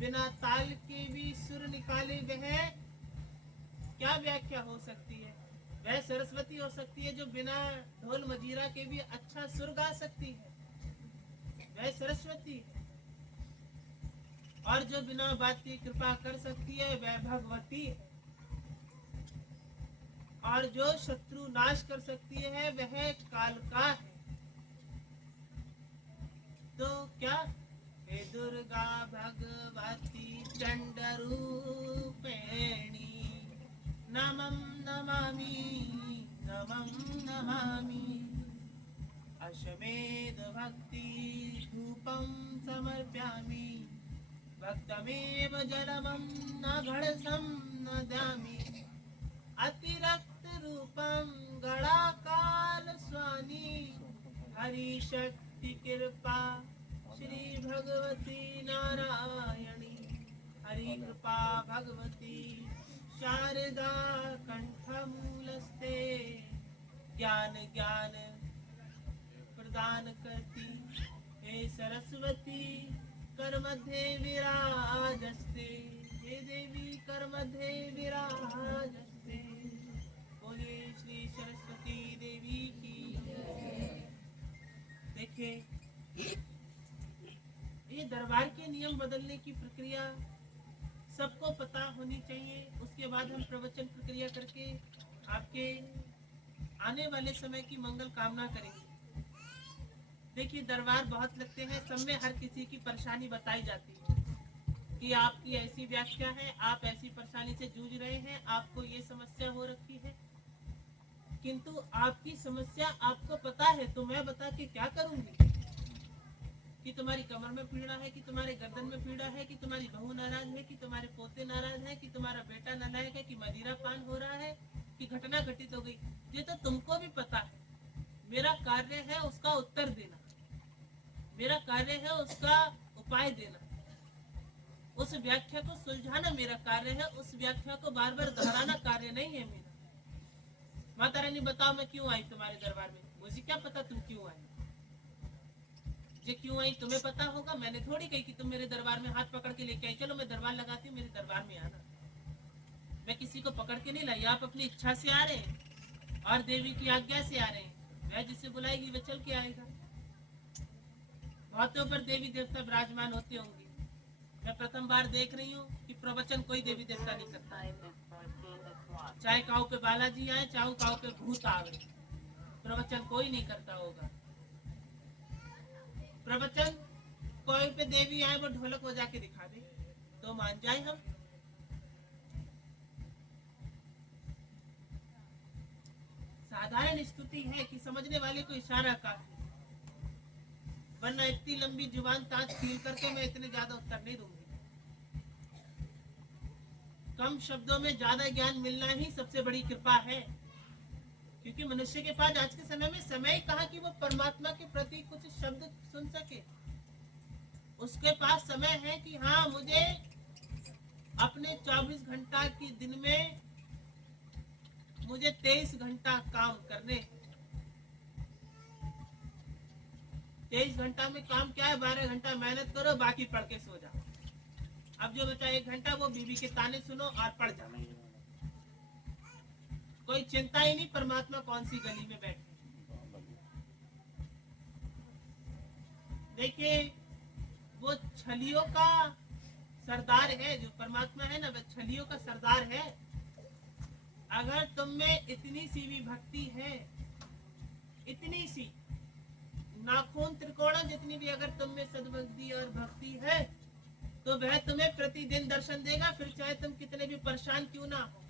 बिना ताल के भी सुर निकाले वह क्या व्याख्या हो सकती है? वह सरस्वती हो सकती है जो बिना ढोल मजीरा के भी अच्छा सुर गा सकती है, वह सरस्वती है। और जो बिना बात की कृपा कर सकती है वह भगवती है। और जो शत्रु नाश कर सकती है वह कालका है। तो क्या? हे दुर्गा भगवती चंड रूपेणी नमं नमामि नमं नमामि। अश्वमेध भक्ति धूपं समर्पयामि भक्तमेव जलमं न घड़सं न दामि। अतिरक्त रूपं गणाकाल स्वानी हरि शक्ति कृपा श्री भगवती नारायणी। हरि कृपा भगवती शारदा कंठमूलस्ते ज्ञान ज्ञान प्रदान करती। हे सरस्वती कर मध्य विराजस्ते, हे देवी कर मध्य विराजस्ते। बोलिए श्री सरस्वती देवी की। देखिए, ये दरबार के नियम बदलने की प्रक्रिया सबको पता होनी चाहिए। उसके बाद हम प्रवचन प्रक्रिया करके आपके आने वाले समय की मंगल कामना करेंगे। देखिए, दरबार बहुत लगते हैं, सब में हर किसी की परेशानी बताई जाती है कि आपकी ऐसी व्याख्या है, आप ऐसी परेशानी से जूझ रहे हैं, आपको ये समस्या हो रखी है। किंतु आपकी समस्या आपको पता है तो मैं बता के क्या करूंगी? कि तुम्हारी कमर में पीड़ा है, कि तुम्हारे गर्दन में पीड़ा है, कि तुम्हारी बहू नाराज है, कि तुम्हारे पोते नाराज है, कि तुम्हारा बेटा नालायक है, कि मदिरा पान हो रहा है, कि घटना घटित हो गई। ये तो तुमको भी पता है। मेरा कार्य है उसका उत्तर देना, मेरा कार्य है उसका उपाय देना, उस व्याख्या को सुलझाना मेरा कार्य है, उस व्याख्या को बार बार दोहराना कार्य नहीं है मेरा। माता रानी बताओ मैं क्यों आई तुम्हारे दरबार में? मुझे क्या पता तुम क्यों आई? ये क्यों आई तुम्हें पता होगा। मैंने थोड़ी कही कि तुम मेरे दरबार में हाथ पकड़ के लेके आई, चलो मैं दरबार लगाती हूँ, मेरे दरबार में आना। मैं किसी को पकड़ के नहीं लाई, आप अपनी इच्छा से आ रहे हैं और देवी की आज्ञा से आ रहे हैं। वह जिसे बुलाएगी वह चल के आएगा। बहुतों पर देवी देवता विराजमान होते होंगे। मैं प्रथम बार देख रही हूँ कि प्रवचन कोई देवी देवता नहीं करता है। चाहे काऊ पे बालाजी आए, चाहे काऊ पे भूत आवे, प्रवचन कोई नहीं करता होगा। प्रवचन कोई पे देवी आए वो ढोलक बजा के दिखा दे तो मान जाए हम। साधारण स्तुति है कि समझने वाले को इशारा काफी, वरना इतनी लंबी जुबान ताज फील करके मैं इतने ज्यादा उत्तर नहीं दूंगी। कम शब्दों में ज्यादा ज्ञान मिलना ही सबसे बड़ी कृपा है। क्योंकि मनुष्य के पास आज के समय में समय कहाँ कि वो परमात्मा के प्रति कुछ शब्द सुन सके। उसके पास समय है कि हाँ मुझे अपने 24 घंटा के दिन में मुझे 23 घंटा काम करने। 23 घंटा में काम क्या है? 12 घंटा मेहनत करो, बाकी पढ़ के सो जाओ। अब जो बचा 1 घंटा वो बीवी के ताने सुनो और पढ़ जाओ। कोई चिंता ही नहीं परमात्मा कौन सी गली में बैठे। देखिए, वो छलियों का सरदार है, जो परमात्मा है ना, वह छलियों का सरदार है। अगर तुम में इतनी सी भी भक्ति है, इतनी सी नाखून त्रिकोणा जितनी भी अगर तुम में सद्भक्ति और भक्ति है तो वह तुम्हें प्रतिदिन दर्शन देगा, फिर चाहे तुम कितने भी परेशान क्यों ना हो।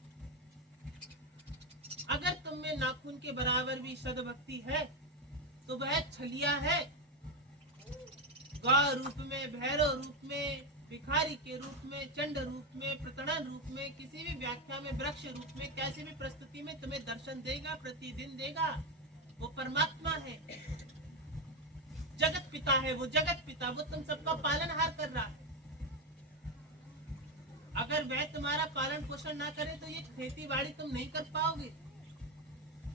अगर तुम में नाखून के बराबर भी सद्भक्ति है तो वह छलिया है। गौ रूप में, भैरव रूप में, भिखारी के रूप में, चंड रूप में, प्रतड़न रूप में, किसी भी व्याख्या में, वृक्ष रूप में, कैसी भी प्रस्तुति में तुम्हें दर्शन देगा, प्रतिदिन देगा। वो परमात्मा है, जगत पिता है। वो जगत पिता, वो तुम सबका पालनहार कर रहा है। अगर वह तुम्हारा पालन पोषण ना करे तो ये खेती बाड़ी तुम नहीं कर पाओगे।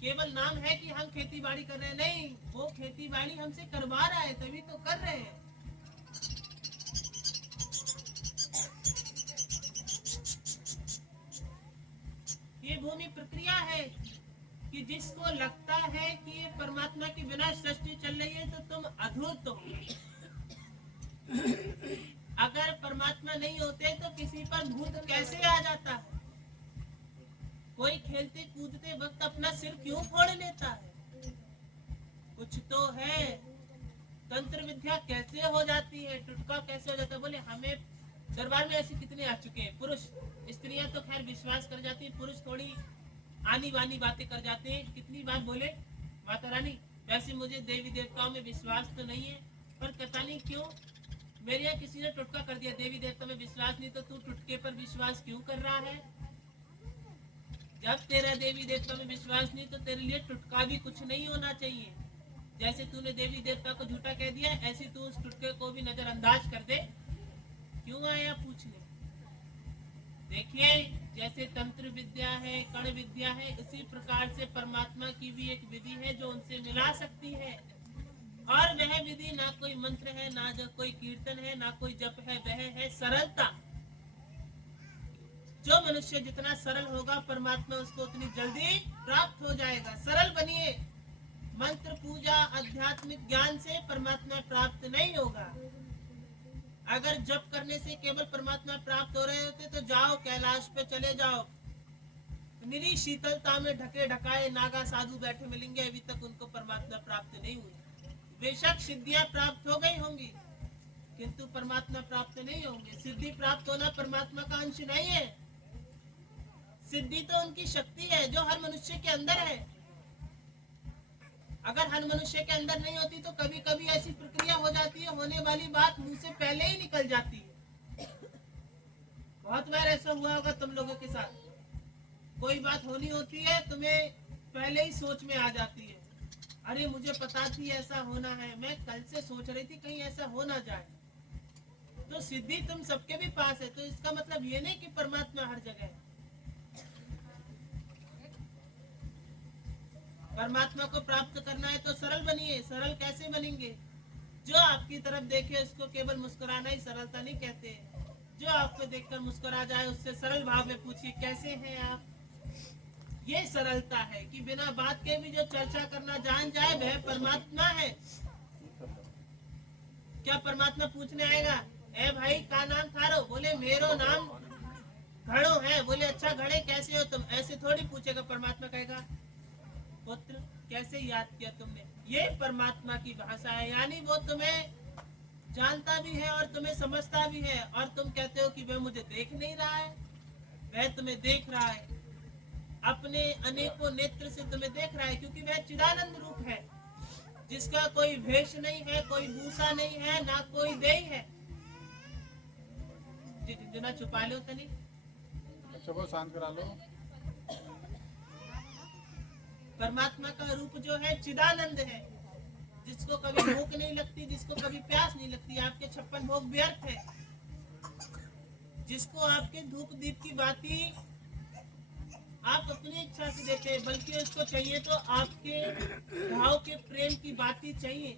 केवल नाम है कि हम खेती बाड़ी कर रहे हैं, नहीं, वो खेती बाड़ी हमसे करवा रहा है, तभी तो कर रहे हैं। कि जिसको लगता है कि ये परमात्मा के बिना सृष्टि चल रही है तो तुम अधूर्त हो। अगर परमात्मा नहीं होते तो किसी पर भूत कैसे आ जाता है? कोई खेलते कूदते वक्त अपना सिर क्यों फोड़ लेता है? कुछ तो है। तंत्र विद्या कैसे हो जाती है, टुटका कैसे हो जाता है? बोले हमें दरबार में ऐसे कितने आ चुके हैं पुरुष। स्त्रियां तो खैर विश्वास कर जाती है, पुरुष थोड़ी आनी बानी बातें कर जाते हैं। कितनी बार बोले माता रानी वैसे मुझे देवी देवताओं में विश्वास तो नहीं है, पर पता नहीं क्यों मेरे यहाँ किसी ने टुटका कर दिया, देवी देवता में विश्वास नहीं तो तू टुटके पर विश्वास क्यों कर रहा है? जब तेरा देवी देवता में विश्वास नहीं तो तेरे लिए टुटका भी कुछ नहीं होना चाहिए। जैसे तूने देवी देवता को झूठा कह दिया, ऐसे तू उस टुटके को भी नजरअंदाज कर दे। क्यों आया पूछने? देखिए जैसे तंत्र विद्या है, कण विद्या है, इसी प्रकार से परमात्मा की भी एक विधि है जो उनसे मिला सकती है। और वह विधि ना कोई मंत्र है, ना जो कोई कीर्तन है, ना कोई जप है, वह है सरलता। जो मनुष्य जितना सरल होगा परमात्मा उसको उतनी जल्दी प्राप्त हो जाएगा। सरल बनिए। मंत्र पूजा आध्यात्मिक ज्ञान से परमात्मा प्राप्त नहीं होगा। अगर जप करने से केवल परमात्मा प्राप्त हो रहे होते तो जाओ कैलाश पे चले जाओ, निरी शीतलता में ढके ढकाए नागा साधु बैठे मिलेंगे, अभी तक उनको परमात्मा प्राप्त नहीं हुई। बेशक सिद्धियां प्राप्त हो गई होंगी किंतु परमात्मा प्राप्त नहीं होंगे। सिद्धि प्राप्त होना परमात्मा का अंश नहीं है। सिद्धि तो उनकी शक्ति है जो हर मनुष्य के अंदर है। अगर हर मनुष्य के अंदर नहीं होती तो कभी कभी ऐसी प्रक्रिया हो जाती है, होने वाली बात मुंह से पहले ही निकल जाती है। बहुत बार ऐसा हुआ होगा तुम लोगों के साथ। कोई बात होनी होती है, तुम्हें पहले ही सोच में आ जाती है, अरे मुझे पता थी ऐसा होना है, मैं कल से सोच रही थी कहीं ऐसा हो ना जाए। तो सिद्धि तुम सबके भी पास है, तो इसका मतलब ये नहीं कि परमात्मा हर जगह है। परमात्मा को प्राप्त करना है तो सरल बनिए। सरल कैसे बनेंगे? जो आपकी तरफ देखे उसको केवल मुस्कुराना ही सरलता नहीं कहते। जो आपको देखकर मुस्कुरा जाए उससे सरल भाव में पूछिए कैसे हैं आप। ये सरलता है कि बिना बात के भी जो चर्चा करना जान जाए वह परमात्मा है। क्या परमात्मा पूछने आएगा ए भाई का नाम थारो? बोले मेरो नाम घड़ो है। बोले अच्छा घड़े कैसे हो तुम? ऐसे थोड़ी पूछेगा। परमात्मा कहेगा पुत्र कैसे याद किया तुमने? ये परमात्मा की भाषा है, यानी वो तुम्हें जानता भी है और तुम्हें समझता भी है, और तुम कहते हो कि वह मुझे देख नहीं रहा है। वह तुम्हें देख रहा है, अपने अनेकों नेत्र से तुम्हें देख रहा है, क्योंकि वह चिदानंद रूप है जिसका कोई भेष नहीं है, कोई भूसा नहीं है, ना कोई देह है। जितना छुपा लो तनी अच्छा वो शांत करा लो। परमात्मा का रूप जो है चिदानंद है, जिसको कभी भूख नहीं लगती, जिसको कभी प्यास नहीं लगती। आपके 56 भोग व्यर्थ है। जिसको आपके धूप दीप की बाती आप अपनी इच्छा से देते हैं, बल्कि उसको चाहिए तो आपके भाव के प्रेम की बाती चाहिए।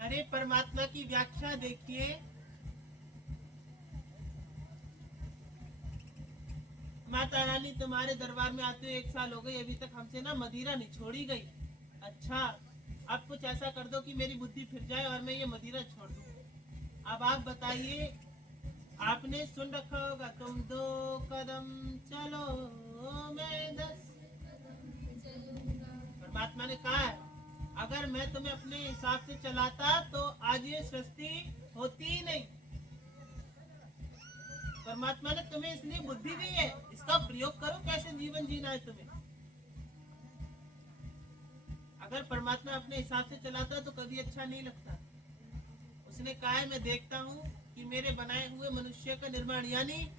अरे परमात्मा की व्याख्या देखिए। माता रानी तुम्हारे दरबार में आते हुए 1 साल हो गई, अभी तक हमसे ना मदिरा नहीं छोड़ी गई। अच्छा अब कुछ ऐसा कर दो कि मेरी बुद्धि फिर जाए और मैं ये मदिरा छोड़ दूं। अब आप बताइए, आपने सुन रखा होगा तुम 2 कदम चलो मैं 10। परमात्मा ने कहा है अगर मैं तुम्हें अपने हिसाब से चलाता तो आज ये सृष्टि होती ही नहीं। परमात्मा ने तुम्हें इसलिए बुद्धि दी है, इसका प्रयोग करो कैसे जीवन जीना है तुम्हें। अगर परमात्मा अपने हिसाब से चलाता तो कभी अच्छा नहीं लगता। उसने कहा है मैं देखता हूँ कि मेरे बनाए हुए मनुष्य का निर्माण, यानी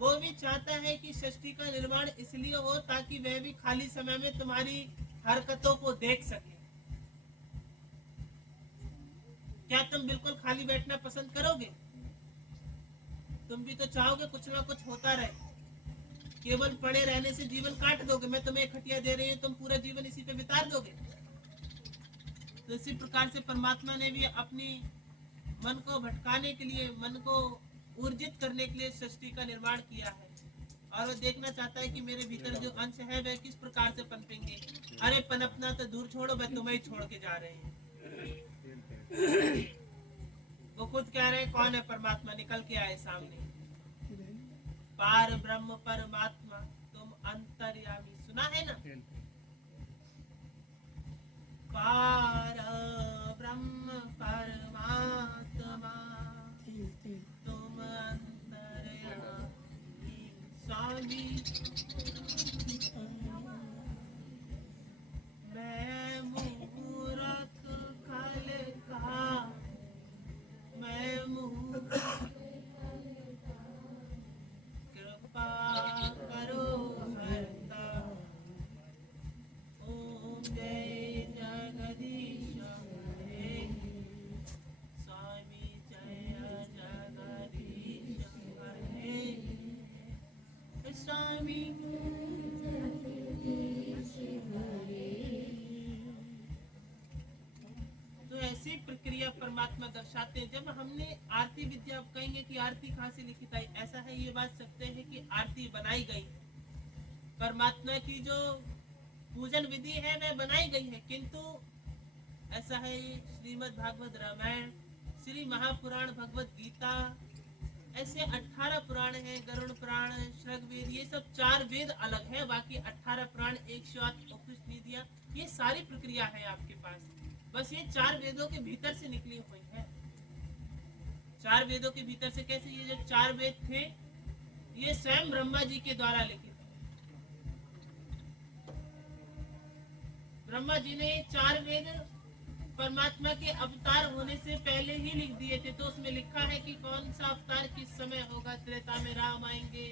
वो भी चाहता है कि सृष्टि का निर्माण इसलिए हो ताकि वह भी खाली समय में तुम्हारी हरकतों को देख सके। क्या तुम बिल्कुल खाली बैठना पसंद करोगे? तुम भी तो चाहोगे कुछ ना कुछ होता रहे। केवल पड़े रहने से जीवन काट दोगे। मैं तुम्हें एक खटिया दे रही हूँ, तुम पूरा जीवन इसी पे बिता दोगे। तो इसी प्रकार से परमात्मा ने भी अपनी मन को भटकाने के लिए, मन को ऊर्जित करने के लिए सृष्टि का निर्माण किया है और वो देखना चाहता है कि मेरे भीतर जो अंश है वह किस प्रकार से पनपेंगे। अरे पनपना तो दूर छोड़ो, वह तुम्हें ही छोड़ के जा रहे हैं। वो खुद कह रहे हैं कौन है परमात्मा, निकल के आए सामने। पार ब्रह्म परमात्मा तुम अंतर्यामी, सुना है ना? पार ब्रह्म परमात्मा तुम अंतर्यामी स्वामी। मैं मूरख कल का, मैं मूरख, कृपा करो हरता। ओम जय जगदीश हरे, स्वामी जय जगदीश हरे, स्वामी। तो ऐसी प्रक्रिया परमात्मा दर्शाते हैं। जब हमने आरती विद्या, आप कहेंगे कि आरती कहाँ से लिखित आई, ऐसा है ये बात सकते हैं कि आरती बनाई गई, परमात्मा की जो पूजन विधि है वह बनाई गई है, किंतु ऐसा है श्रीमद् भागवत रामायण, श्री महापुराण भगवत गीता, ऐसे 18 पुराण हैं, गरुड़ पुराण, श्रग वेद, ये सब 4 वेद अलग है, बाकी 18 पुराण, 108 उपनिषदियां, ये सारी प्रक्रिया है आपके पास। बस ये 4 वेदों के भीतर से निकली हुई है। 4 वेदों के भीतर से कैसे? ये जो 4 वेद थे ये स्वयं ब्रह्मा जी के द्वारा लिखे। ब्रह्मा जी ने 4 वेद परमात्मा के अवतार होने से पहले ही लिख दिए थे। तो उसमें लिखा है कि कौन सा अवतार किस समय होगा। त्रेता में राम आएंगे,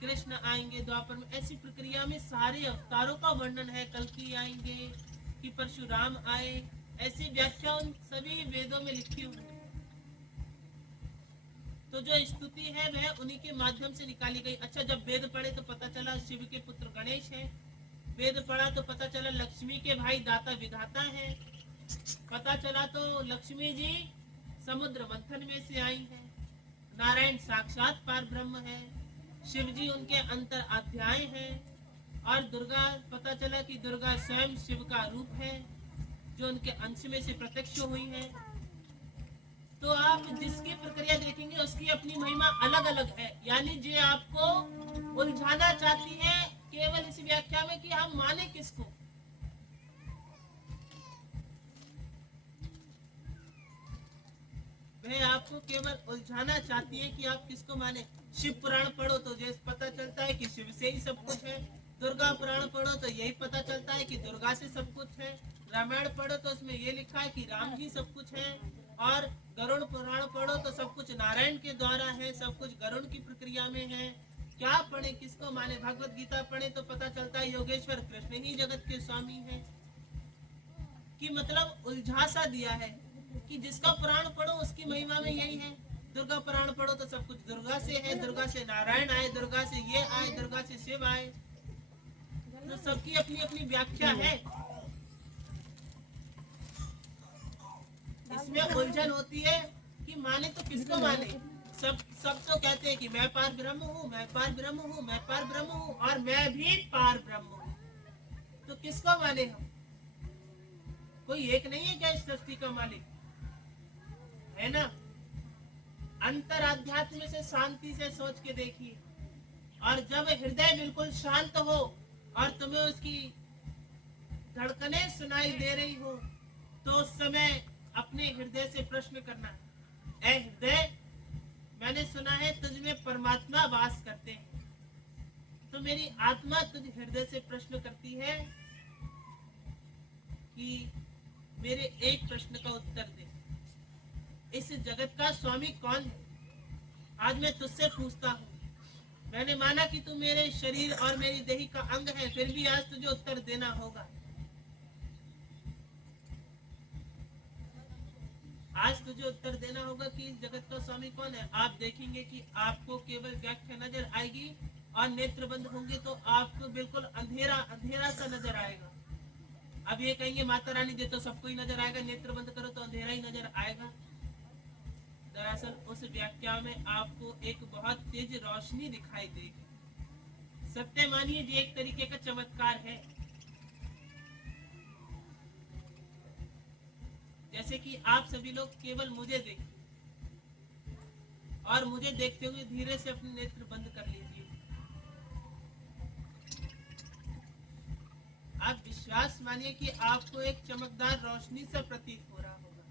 कृष्ण आएंगे, द्वापर में, ऐसी प्रक्रिया में सारे अवतारों का वर्णन है। कल्कि आएंगे कि परशुराम आए, ऐसी व्याख्या उन सभी वेदों में लिखी हुई है। तो जो स्तुति है वह उन्हीं के माध्यम से निकाली गई। अच्छा, जब वेद पढ़े तो पता चला शिव के पुत्र गणेश हैं, वेद पढ़ा तो पता चला लक्ष्मी के भाई दाता विधाता हैं, पता चला तो लक्ष्मी जी समुद्र मंथन में से आई हैं, नारायण साक्षात पार ब्रह्म है, शिव जी उनके अंतर अध्याय हैं, और दुर्गा पता चला कि दुर्गा स्वयं शिव का रूप है जो उनके अंश में से प्रत्यक्ष हुई है। तो आप जिसकी प्रक्रिया देखेंगे उसकी अपनी महिमा अलग अलग है। यानी जो आपको उलझाना चाहती है केवल इस व्याख्या में कि हम माने किसको। वह आपको केवल उलझाना चाहती है कि आप किसको माने। शिव पुराण पढ़ो तो जैसे पता चलता है कि शिव से ही सब कुछ है, दुर्गा पुराण पढ़ो तो यही पता चलता है कि दुर्गा से सब कुछ है, रामायण पढ़ो तो उसमें ये लिखा है कि राम जी सब कुछ है, और गरुड़ पुराण पढ़ो तो सब कुछ नारायण के द्वारा है, सब कुछ गरुड़ की प्रक्रिया में है। क्या पढ़े, किसको माने। भगवत गीता पढ़े तो पता चलता है योगेश्वर कृष्ण ही जगत के स्वामी है। कि मतलब उलझा सा दिया है कि जिसका पुराण पढ़ो उसकी महिमा में यही है। दुर्गा पुराण पढ़ो तो सब कुछ दुर्गा से है, दुर्गा से नारायण आए, दुर्गा से ये आए, दुर्गा से शिव आए। तो सबकी अपनी अपनी व्याख्या है। इसमें उलझन होती है कि माने तो किसको माने। सब तो कहते हैं कि मैं पार ब्रह्म हूँ, मैं पार ब्रह्म हूँ, मैं पार ब्रह्म हूँ, और मैं भी पार ब्रह्म हूँ। तो किसको माने हम? कोई एक नहीं है क्या इस सृष्टि का मालिक, है ना। अंतर आध्यात्म से शांति से सोच के देखिए, और जब हृदय बिल्कुल शांत हो और तुम्हें उसकी धड़कनें सुनाई दे रही हो तो उस समय अपने हृदय से प्रश्न करना, ऐ हृदय, मैंने सुना है तुझ में परमात्मा वास करते हैं। तो मेरी आत्मा तुझ हृदय से प्रश्न करती है कि मेरे एक प्रश्न का उत्तर दे, इस जगत का स्वामी कौन है। आज मैं तुझसे पूछता हूँ, मैंने माना कि तू मेरे शरीर और मेरी देही का अंग है, फिर भी आज तुझे उत्तर देना होगा। आज तुझे उत्तर देना होगा कि इस जगत का स्वामी कौन है। आप देखेंगे कि आपको केवल व्याख्या नजर आएगी, और नेत्र बंद होंगे तो आपको बिल्कुल अंधेरा अंधेरा सा नजर आएगा। अब ये कहेंगे माता रानी दे तो सबको ही नजर आएगा, नेत्र बंद करो तो अंधेरा ही नजर आएगा। दरअसल उस व्याख्या में आपको एक बहुत तेज रोशनी दिखाई देगी। सत्य मानिए ये एक तरीके का चमत्कार है। जैसे कि आप सभी लोग केवल मुझे देखें और मुझे देखते हुए धीरे से अपने नेत्र बंद कर लीजिए। आप विश्वास मानिए कि आपको एक चमकदार रोशनी सा प्रतीत हो रहा होगा,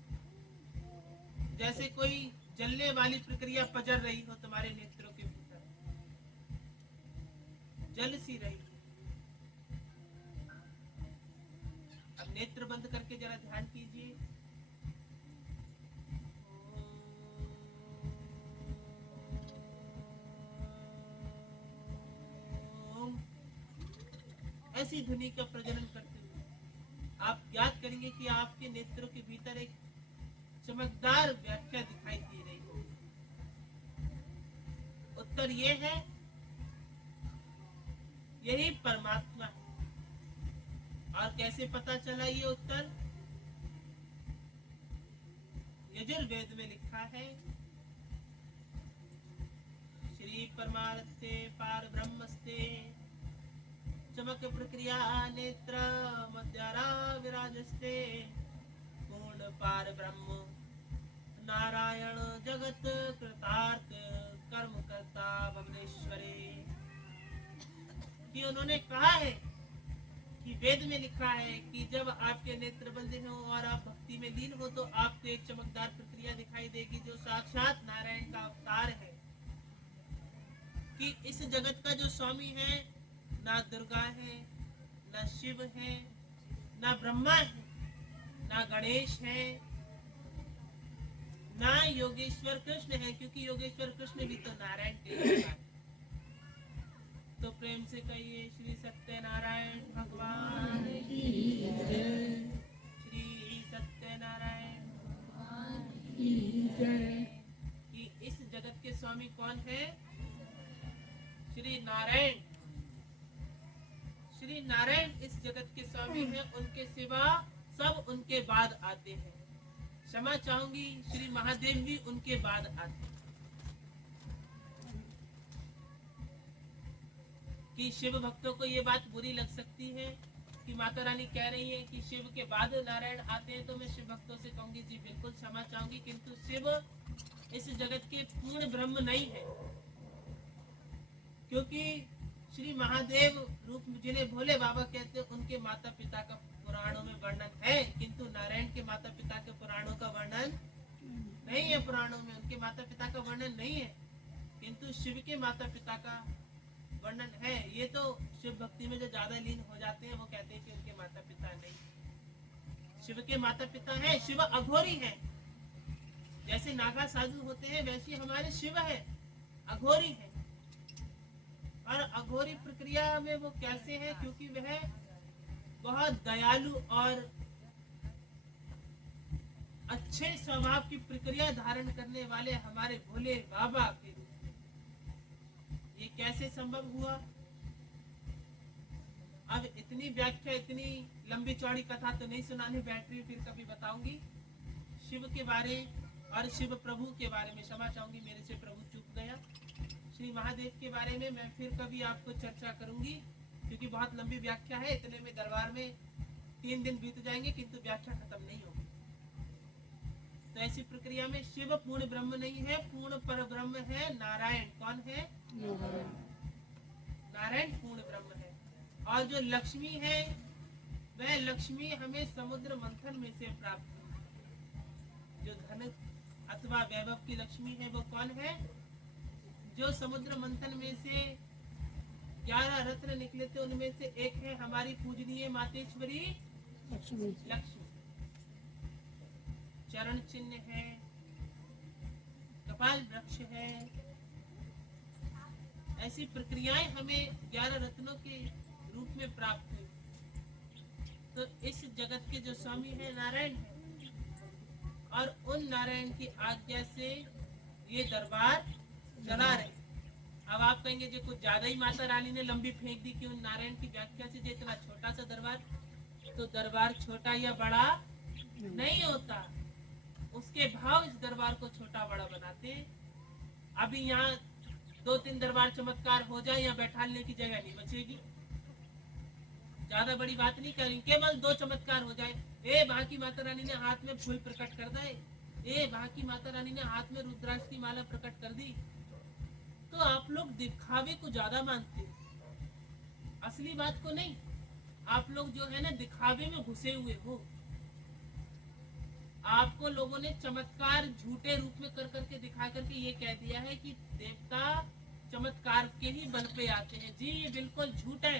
जैसे कोई जलने वाली प्रक्रिया पजर रही हो तुम्हारे नेत्रों के भीतर, जल सी रही। अब नेत्र बंद करके जरा ध्यान कीजिए। ऐसी ध्वनि का प्रजनन करते हुए आप याद करेंगे कि आपके नेत्रों के भीतर एक चमकदार व्याख्या दिखाई दे रही है। उत्तर ये है, यही परमात्मा है। और कैसे पता चला ये उत्तर? यजुर्वेद में लिखा है, श्री परमार्थे पार ब्रह्मस्ते चमक प्रक्रिया नेत्र मध्यारा विराजस्ते पूर्ण पार ब्रह्म नारायण जगत कृतार्थ कर्म कर्ता भुवनेश्वरे। कि उन्होंने कहा है कि वेद में लिखा है कि जब आपके नेत्र बंद हो और आप भक्ति में लीन हो तो आपको एक चमकदार प्रक्रिया दिखाई देगी जो साक्षात नारायण का अवतार है। कि इस जगत का जो स्वामी है ना दुर्गा है, ना शिव है, ना ब्रह्मा है, ना गणेश है, ना योगेश्वर कृष्ण है, क्योंकि योगेश्वर कृष्ण भी तो नारायण के है। तो प्रेम से कहिए श्री सत्यनारायण भगवान की जय, श्री सत्यनारायण भगवान की जय। कि इस जगत के स्वामी कौन है? श्री नारायण। श्री नारायण इस जगत के स्वामी हैं, उनके सिवा सब उनके बाद आते हैं। क्षमा चाहूंगी, श्री महादेव भी उनके बाद आते हैं। कि शिव भक्तों को ये बात बुरी लग सकती है कि माता रानी कह रही है कि शिव के बाद नारायण आते हैं, तो मैं शिव भक्तों से कहूंगी जी बिल्कुल क्षमा चाहूंगी, किंतु शिव इस जगत के पूर्ण ब्रह्म नहीं है। क्योंकि श्री महादेव रूप जिन्हें भोले बाबा कहते हैं, उनके माता पिता का पुराणों में वर्णन है, किंतु नारायण के माता पिता के पुराणों का वर्णन नहीं है। पुराणों में उनके माता पिता का वर्णन नहीं है, किंतु शिव के माता पिता का वर्णन है। ये तो शिव भक्ति में जो ज्यादा लीन हो जाते हैं वो कहते हैं कि उनके माता पिता नहीं। शिव के माता पिता हैं, शिव अघोरी हैं। जैसे नागा साधु होते हैं वैसे हमारे शिव है, अघोरी है। और अघोरी प्रक्रिया में वो कैसे है? क्योंकि वह बहुत दयालु और अच्छे स्वभाव की प्रक्रिया धारण करने वाले हमारे भोले बाबा के रूप में। ये कैसे संभव हुआ? अब इतनी व्याख्या, इतनी लंबी चौड़ी कथा तो नहीं सुनानी बैठ रही, फिर कभी बताऊंगी। शिव के बारे और शिव प्रभु के बारे में क्षमा चाहूंगी, मेरे से प्रभु चूक गया। श्री महादेव के बारे में मैं फिर कभी आपको चर्चा करूंगी, क्योंकि बहुत लंबी व्याख्या है। इतने में दरबार में 3 दिन बीत जाएंगे, किंतु व्याख्या खत्म नहीं होगी। तो ऐसी प्रक्रिया में शिव पूर्ण ब्रह्म नहीं है, पूर्ण पर ब्रह्म है नारायण। कौन है? नारायण पूर्ण ब्रह्म है। और जो लक्ष्मी है वह लक्ष्मी हमें समुद्र मंथन में से प्राप्त हुई। जो धन अथवा वैभव की लक्ष्मी है वो कौन है? जो समुद्र मंथन में से 11 रत्न निकले थे, उनमें से एक है हमारी पूजनीय मातेश्वरी लक्ष्मी। चरण चिन्ह है, कपाल वृक्ष है। ऐसी प्रक्रियाएं हमें 11 रत्नों के रूप में प्राप्त हुई। तो इस जगत के जो स्वामी है नारायण है, और उन नारायण की आज्ञा से ये दरबार चला रहे। अब आप कहेंगे जो कुछ ज्यादा ही माता रानी ने लंबी फेंक दी कि उन नारायण की व्याख्या से इतना छोटा सा दरबार। तो दरबार छोटा या बड़ा नहीं होता, उसके के भाव इस दरबार को छोटा बड़ा बनाते हैं। अभी यहाँ 2-3 दरबार चमत्कार हो जाए, यहाँ बैठाने की जगह नहीं बचेगी। ज्यादा बड़ी बात नहीं करें, केवल 2 चमत्कार हो जाए। ए बाकी माता रानी ने हाथ में फूल प्रकट कर दिए, ए बाकी माता रानी ने हाथ में रुद्राक्ष की माला प्रकट कर दी, तो आप लोग दिखावे को ज्यादा मानते हैं, असली बात को नहीं। आप लोग जो है ना दिखावे में घुसे हुए हो। आपको लोगों ने चमत्कार झूठे रूप में कर करके दिखा करके ये कह दिया है कि देवता चमत्कार के ही बल पे आते हैं। जी ये बिल्कुल झूठ है।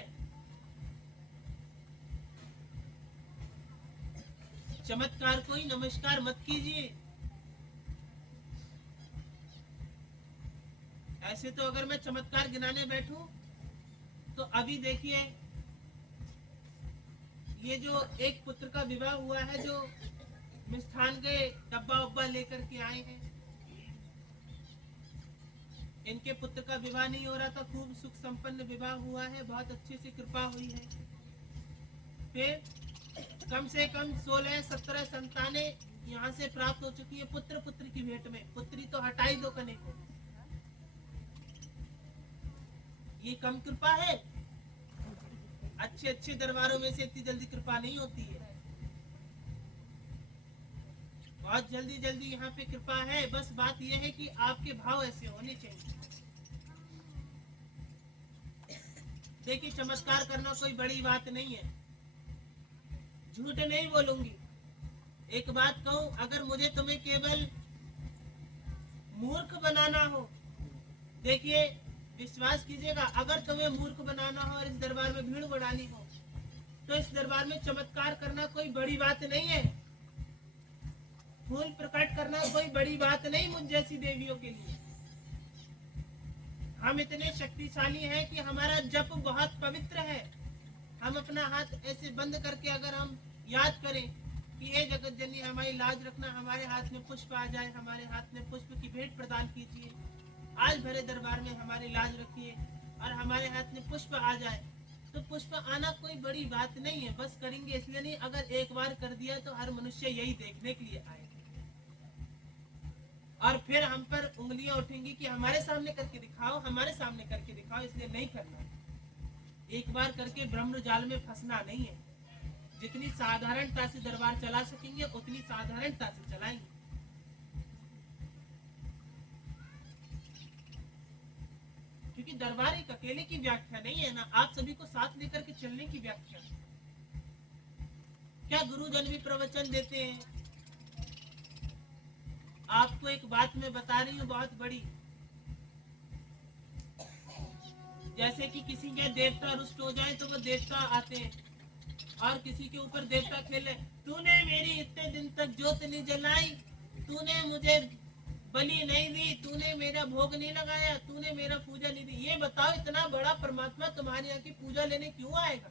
चमत्कार को ही नमस्कार मत कीजिए। ऐसे तो अगर मैं चमत्कार गिनाने बैठूं तो अभी देखिए, ये जो एक पुत्र का विवाह हुआ है, जो मिष्ठान के डब्बा उब्बा लेकर के आए हैं, इनके पुत्र का विवाह नहीं हो रहा था, खूब सुख संपन्न विवाह हुआ है, बहुत अच्छी सी कृपा हुई है। फिर कम से कम 16-17 संतानें यहाँ से प्राप्त हो चुकी है पुत्र पुत्र की भेंट में। पुत्री तो हटाई दो कने को, ये कम कृपा है? अच्छे अच्छे दरबारों में से इतनी जल्दी कृपा नहीं होती है, बहुत जल्दी जल्दी यहाँ पे कृपा है। बस बात यह है कि आपके भाव ऐसे होने चाहिए। देखिए चमत्कार करना कोई बड़ी बात नहीं है, झूठ नहीं बोलूंगी। एक बात कहूं, अगर मुझे तुम्हें केवल मूर्ख बनाना हो, देखिए विश्वास कीजिएगा, अगर तुम्हें मूर्ख बनाना हो और इस दरबार में भीड़ बढ़ानी हो, तो इस दरबार में चमत्कार करना कोई बड़ी बात नहीं है। फूल प्रकट करना कोई बड़ी बात नहीं मुझ जैसी देवियों के लिए। हम इतने शक्तिशाली हैं कि हमारा जप बहुत पवित्र है। हम अपना हाथ ऐसे बंद करके अगर हम याद करें कि हे जगत जननी हमारी लाज रखना, हमारे हाथ में पुष्प आ जाए, हमारे हाथ में पुष्प की भेंट प्रदान कीजिए, आज भरे दरबार में हमारी लाज रखिए, और हमारे हाथ में पुष्प आ जाए, तो पुष्प आना कोई बड़ी बात नहीं है। बस करेंगे इसलिए नहीं, अगर एक बार कर दिया तो हर मनुष्य यही देखने के लिए आएगा, और फिर हम पर उंगलियां उठेंगी कि हमारे सामने करके दिखाओ, हमारे सामने करके दिखाओ। इसलिए नहीं करना। एक बार करके ब्रह्म जाल में फंसना नहीं है। जितनी साधारणता से दरबार चला सकेंगे उतनी साधारणता से चलाएंगे। क्योंकि दरबार एक अकेले की व्याख्या नहीं है ना, आप सभी को साथ लेकर के चलने की व्याख्या। क्या गुरुजन भी प्रवचन देते हैं? आपको एक बात मैं बता रही हूँ बहुत बड़ी। जैसे कि किसी के देवता रुष्ट हो जाए तो वो देवता आते हैं, और किसी के ऊपर देवता खेले, तूने मेरी इतने दिन तक ज्योत नहीं जलाई, तूने मुझे बलि नहीं दी, तूने मेरा भोग नहीं लगाया, तूने मेरा पूजा नहीं दी। ये बताओ, इतना बड़ा परमात्मा तुम्हारे यहाँ की पूजा लेने क्यों आएगा?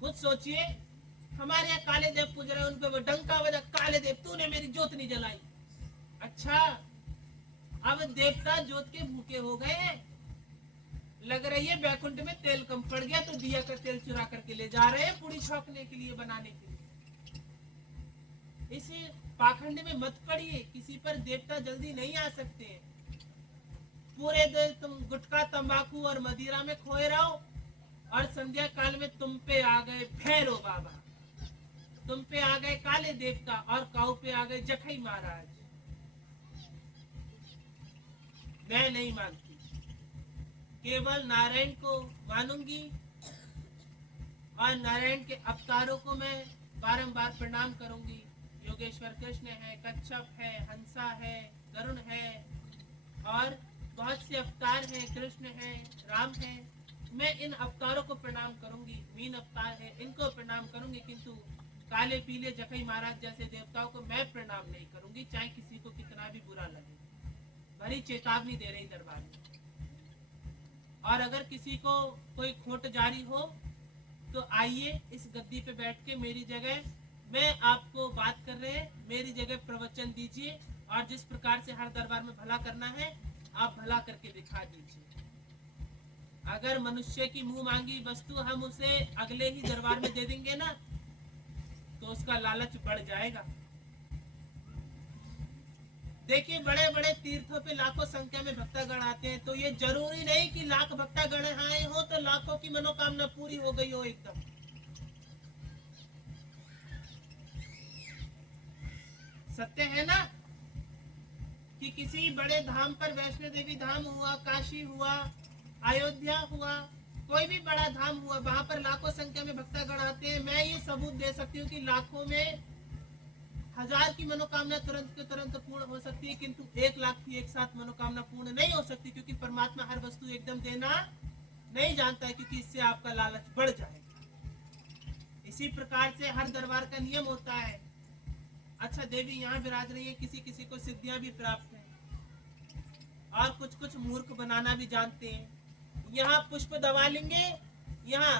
खुद सोचिए। हमारे यहाँ काले देव पूज रहे हैं, उनपे वो डंका बजा, काले देव तूने मेरी ज्योत नहीं जलाई। अच्छा, अब देवता ज्योत के भूखे हो गए, लग रही है बैकुंठ में तेल कम पड़ गया तो दिया का तेल चुरा करके ले जा रहे हैं पूरी छौंकने के लिए, बनाने के लिए। इसी पाखंड में मत पड़िए, किसी पर देवता जल्दी नहीं आ सकते। पूरे दिन तुम गुटखा तंबाकू और मदिरा में खोए रहो, और संध्या काल में तुम पे आ गए भैरव बाबा, तुम पे आ गए काले देवता, और काऊ पे आ गए जखई महाराज। मैं नहीं मानती, केवल नारायण को मानूंगी, और नारायण के अवतारों को मैं बारंबार प्रणाम करूंगी। योगेश्वर कृष्ण है, कच्छप है, हंसा है, गरुण है, और बहुत से अवतार हैं, कृष्ण है, राम है। मैं इन अवतारों को प्रणाम करूंगी। मीन अवतार है, इनको प्रणाम करूंगी, किंतु काले पीले जखई महाराज जैसे देवताओं को मैं प्रणाम नहीं करूंगी, चाहे किसी को कितना भी बुरा लगे। बड़ी चेतावनी दे रही दरबार में। और अगर किसी को कोई खोट जारी हो तो आइए इस गद्दी पे बैठ के मेरी जगह, मैं आपको बात कर रहे हैं, मेरी जगह प्रवचन दीजिए, और जिस प्रकार से हर दरबार में भला करना है आप भला करके दिखा दीजिए। अगर मनुष्य की मुंह मांगी वस्तु हम उसे अगले ही दरबार में दे देंगे ना, तो उसका लालच बढ़ जाएगा। देखिए बड़े बड़े तीर्थों पे लाखों संख्या में भक्तगण आते हैं, तो ये जरूरी नहीं कि लाख भक्तगण आए हो तो लाखों की मनोकामना पूरी हो गई हो एकदम। सत्य है ना कि किसी बड़े धाम पर, वैष्णो देवी धाम हुआ, काशी हुआ, अयोध्या हुआ, कोई भी बड़ा धाम हुआ, वहां पर लाखों संख्या में भक्तगण आते हैं। मैं ये सबूत दे सकती हूँ कि लाखों में 1000 की मनोकामना तुरंत के तुरंत पूर्ण हो सकती है, किंतु 1 लाख की एक साथ मनोकामना पूर्ण नहीं हो सकती, क्योंकि परमात्मा हर वस्तु एकदम देना नहीं जानता है, क्योंकि इससे आपका लालच बढ़ जाएगा। इसी प्रकार से हर दरबार का नियम होता है। अच्छा, देवी यहाँ विराज रही है, किसी किसी को सिद्धियां भी प्राप्त है और कुछ कुछ मूर्ख बनाना भी जानते हैं। यहाँ पुष्प दबा लेंगे, यहाँ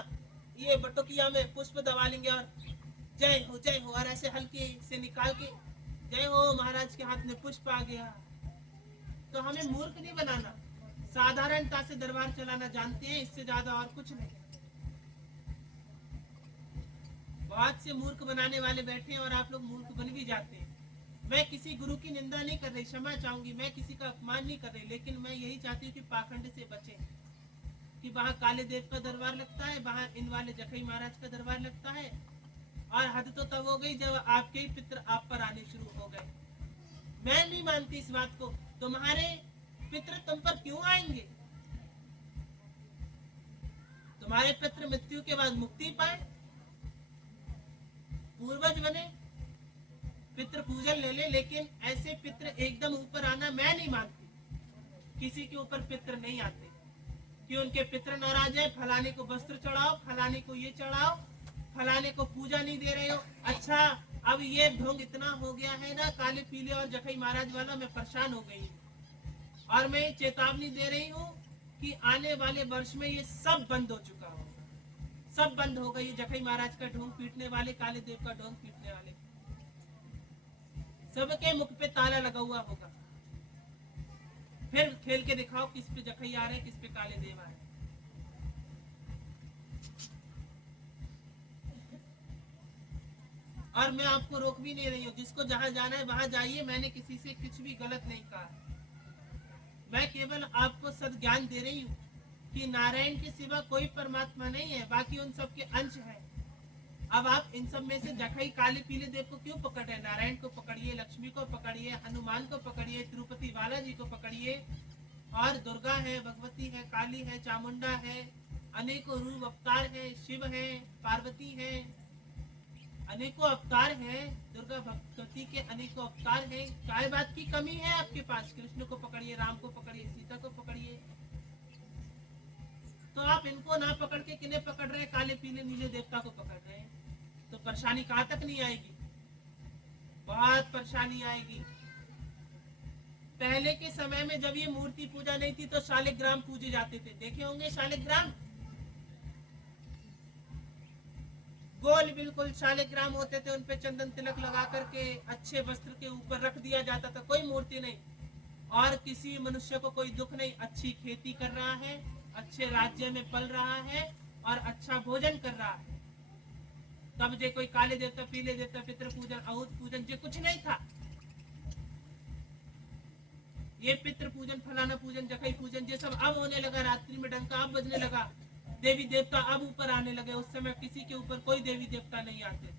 ये बटोकिया में पुष्प दबा लेंगे और जय हो, और ऐसे हल्के से निकाल के जय हो, महाराज के हाथ में पुष्प आ गया। तो हमें मूर्ख नहीं बनाना, साधारणता से दरबार चलाना जानते हैं, इससे ज्यादा और कुछ नहीं। बहुत से मूर्ख बनाने वाले बैठे हैं और आप लोग मूर्ख बन भी जाते हैं। मैं किसी गुरु की निंदा नहीं कर रही, क्षमा चाहूंगी, मैं किसी का अपमान नहीं कर रही, लेकिन मैं यही चाहती हूँ कि पाखंड से बचें। कि वहाँ काले देव का दरबार लगता है, वहाँ इन वाले जखई महाराज का दरबार लगता है, और हद तो तब हो गई जब आपके ही पितर आप पर आने शुरू हो गए। मैं नहीं मानती इस बात को। तुम्हारे पितर तुम पर क्यों आएंगे? तुम्हारे पितर मृत्यु के बाद मुक्ति पाए, पूर्वज बने, पितृ पूजन ले ले, लेकिन ऐसे पितृ एकदम ऊपर आना मैं नहीं मानती। किसी के ऊपर पितृ नहीं आते कि उनके पितृ नाराज है, फलाने को वस्त्र चढ़ाओ, फलाने को ये चढ़ाओ, फलाने को पूजा नहीं दे रहे हो। अच्छा, अब ये ढोंग इतना हो गया है ना काले पीले और जखई महाराज वाला, मैं परेशान हो गई हूँ और मैं चेतावनी दे रही हूँ कि आने वाले वर्ष में ये सब बंद हो चुका होगा, सब बंद होगा। ये जखई महाराज का ढोंग पीटने वाले, काले देव का ढोंग पीटने वाले, सबके मुख पे ताला लगा हुआ होगा। फिर खेल के दिखाओ किस पे जखई आ रहे, किस पे काले देव आ रहे। और मैं आपको रोक भी नहीं रही हूँ, जिसको जहां जाना है वहां जाइए, मैंने किसी से कुछ भी गलत नहीं कहा। मैं केवल आपको सद्ज्ञान दे रही हूँ कि नारायण के सिवा कोई परमात्मा नहीं है, बाकी उन सब के अंश है। अब आप इन सब में से जखई काले पीले देव को क्यों पकड़ रहे? नारायण को पकड़िए, लक्ष्मी को पकड़िए, हनुमान को पकड़िए, तिरुपति बालाजी को पकड़िए, और दुर्गा है, भगवती है, काली है, चामुंडा है, अनेकों रूप अवतार है, शिव है, पार्वती है, अनेकों अवतार है, दुर्गा भगवती के अनेकों अवतार है। काय बात की कमी है आपके पास? कृष्ण को पकड़िए, राम को पकड़िए, सीता को पकड़िए। तो आप इनको ना पकड़ के किन्हें पकड़ रहे हैं? काले पीले नीले देवता को पकड़ रहे हैं। तो परेशानी कहां तक नहीं आएगी? बहुत परेशानी आएगी। पहले के समय में जब ये मूर्ति पूजा नहीं थी तो शालिग्राम पूजे जाते थे, देखे होंगे शालिग्राम, गोल बिल्कुल शालिग्राम होते थे, उनपे चंदन तिलक लगा करके अच्छे वस्त्र के ऊपर रख दिया जाता था, कोई मूर्ति नहीं, और किसी मनुष्य को कोई दुख नहीं। अच्छी खेती कर रहा है, अच्छे राज्य में पल रहा है और अच्छा भोजन कर रहा है। तब जे कोई काले देवता, पीले देवता, पितृ पूजन, अहुत पूजन जे कुछ नहीं था। ये पितृ पूजन, फलाना पूजन, जखई पूजन, ये सब अब होने लगा। रात्रि में डंका अब बजने लगा, देवी देवता अब ऊपर आने लगे। उस समय किसी के ऊपर कोई देवी देवता नहीं आते।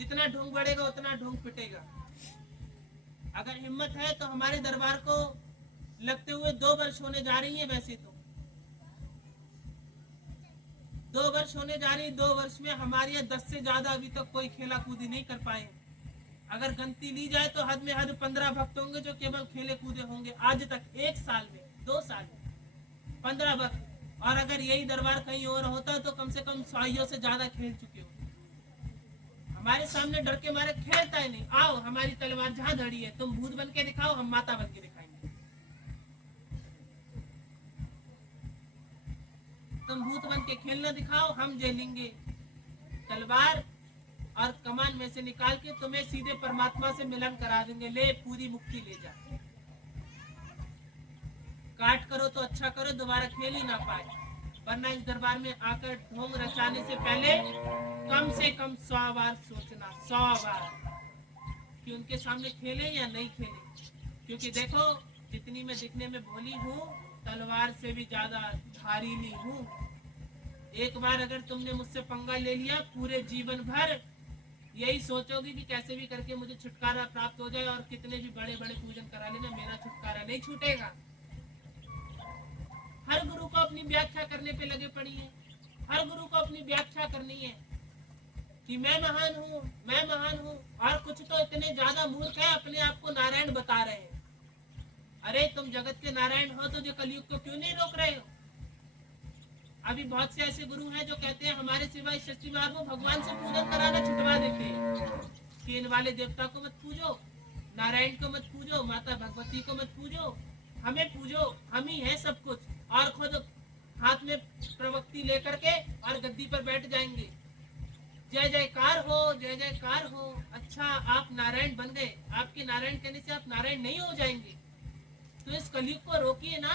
जितना ढोंग बढ़ेगा उतना ढोंग पिटेगा। अगर हिम्मत है तो हमारे दरबार को लगते हुए 2 वर्ष होने जा रही है। वैसे तो 2 वर्ष होने जा रही है। 2 वर्ष में हमारे यहाँ 10 से ज्यादा अभी तक कोई खेला कूदी नहीं कर पाए। अगर गिनती ली जाए तो हद में हद 15 भक्त होंगे जो केवल खेले कूदे होंगे आज तक। 1 साल में, 2 साल में 15 भक्त। और अगर यही दरबार कहीं और होता तो कम से कम 100 से ज्यादा खेल चुके होंगे। हमारे सामने डर के मारे खेलता ही नहीं। आओ, हमारी तलवार जहां धड़ी है, तुम भूत बन के दिखाओ, हम माता बन के दिखाएंगे। तुम भूत बन के खेलना दिखाओ, हम जेलेंगे तलवार और कमान में से निकाल के तुम्हें सीधे परमात्मा से मिलन करा देंगे। ले, पूरी मुक्ति ले जा। काट करो तो अच्छा करो, दोबारा खेल ही ना पाए। वरना इस दरबार में आकर ढोंग रचाने से पहले कम से कम 100 बार सोचना, 100 बार, कि उनके सामने खेले या नहीं खेले। क्योंकि देखो, जितनी मैं दिखने में भोली हूँ, तलवार से भी ज्यादा धारिली हूँ। एक बार अगर तुमने मुझसे पंगा ले लिया, पूरे जीवन भर यही सोचोगी कि कैसे भी करके मुझे छुटकारा प्राप्त हो जाए, और कितने भी बड़े बड़े पूजन करा लेना, मेरा छुटकारा नहीं छूटेगा। हर गुरु को अपनी व्याख्या करने पे लगे पड़ी है। हर गुरु को अपनी व्याख्या करनी है कि मैं महान हूँ, मैं महान हूँ। और कुछ तो इतने ज्यादा मूर्ख है, अपने आप को नारायण बता रहे हैं। अरे तुम जगत के नारायण हो तो जो कलयुग को क्यों नहीं रोक रहे हो? अभी बहुत से ऐसे गुरु हैं जो कहते हैं हमारे सिवाय सच्ची मार्ग को भगवान से पूजन कराना छुटवा देते हैं कि इन वाले देवता को मत पूजो, नारायण को मत पूजो, माता भगवती को मत पूजो, हमें पूजो, हम ही है सब कुछ। और खुद हाथ में प्रवक्ति लेकर के और गद्दी पर बैठ जाएंगे। जय जयकार हो, जय जयकार हो। अच्छा, आप नारायण बन गए, आपके नारायण कहने से आप नारायण नहीं हो जाएंगे। तो इस कलयुग को रोकिए ना।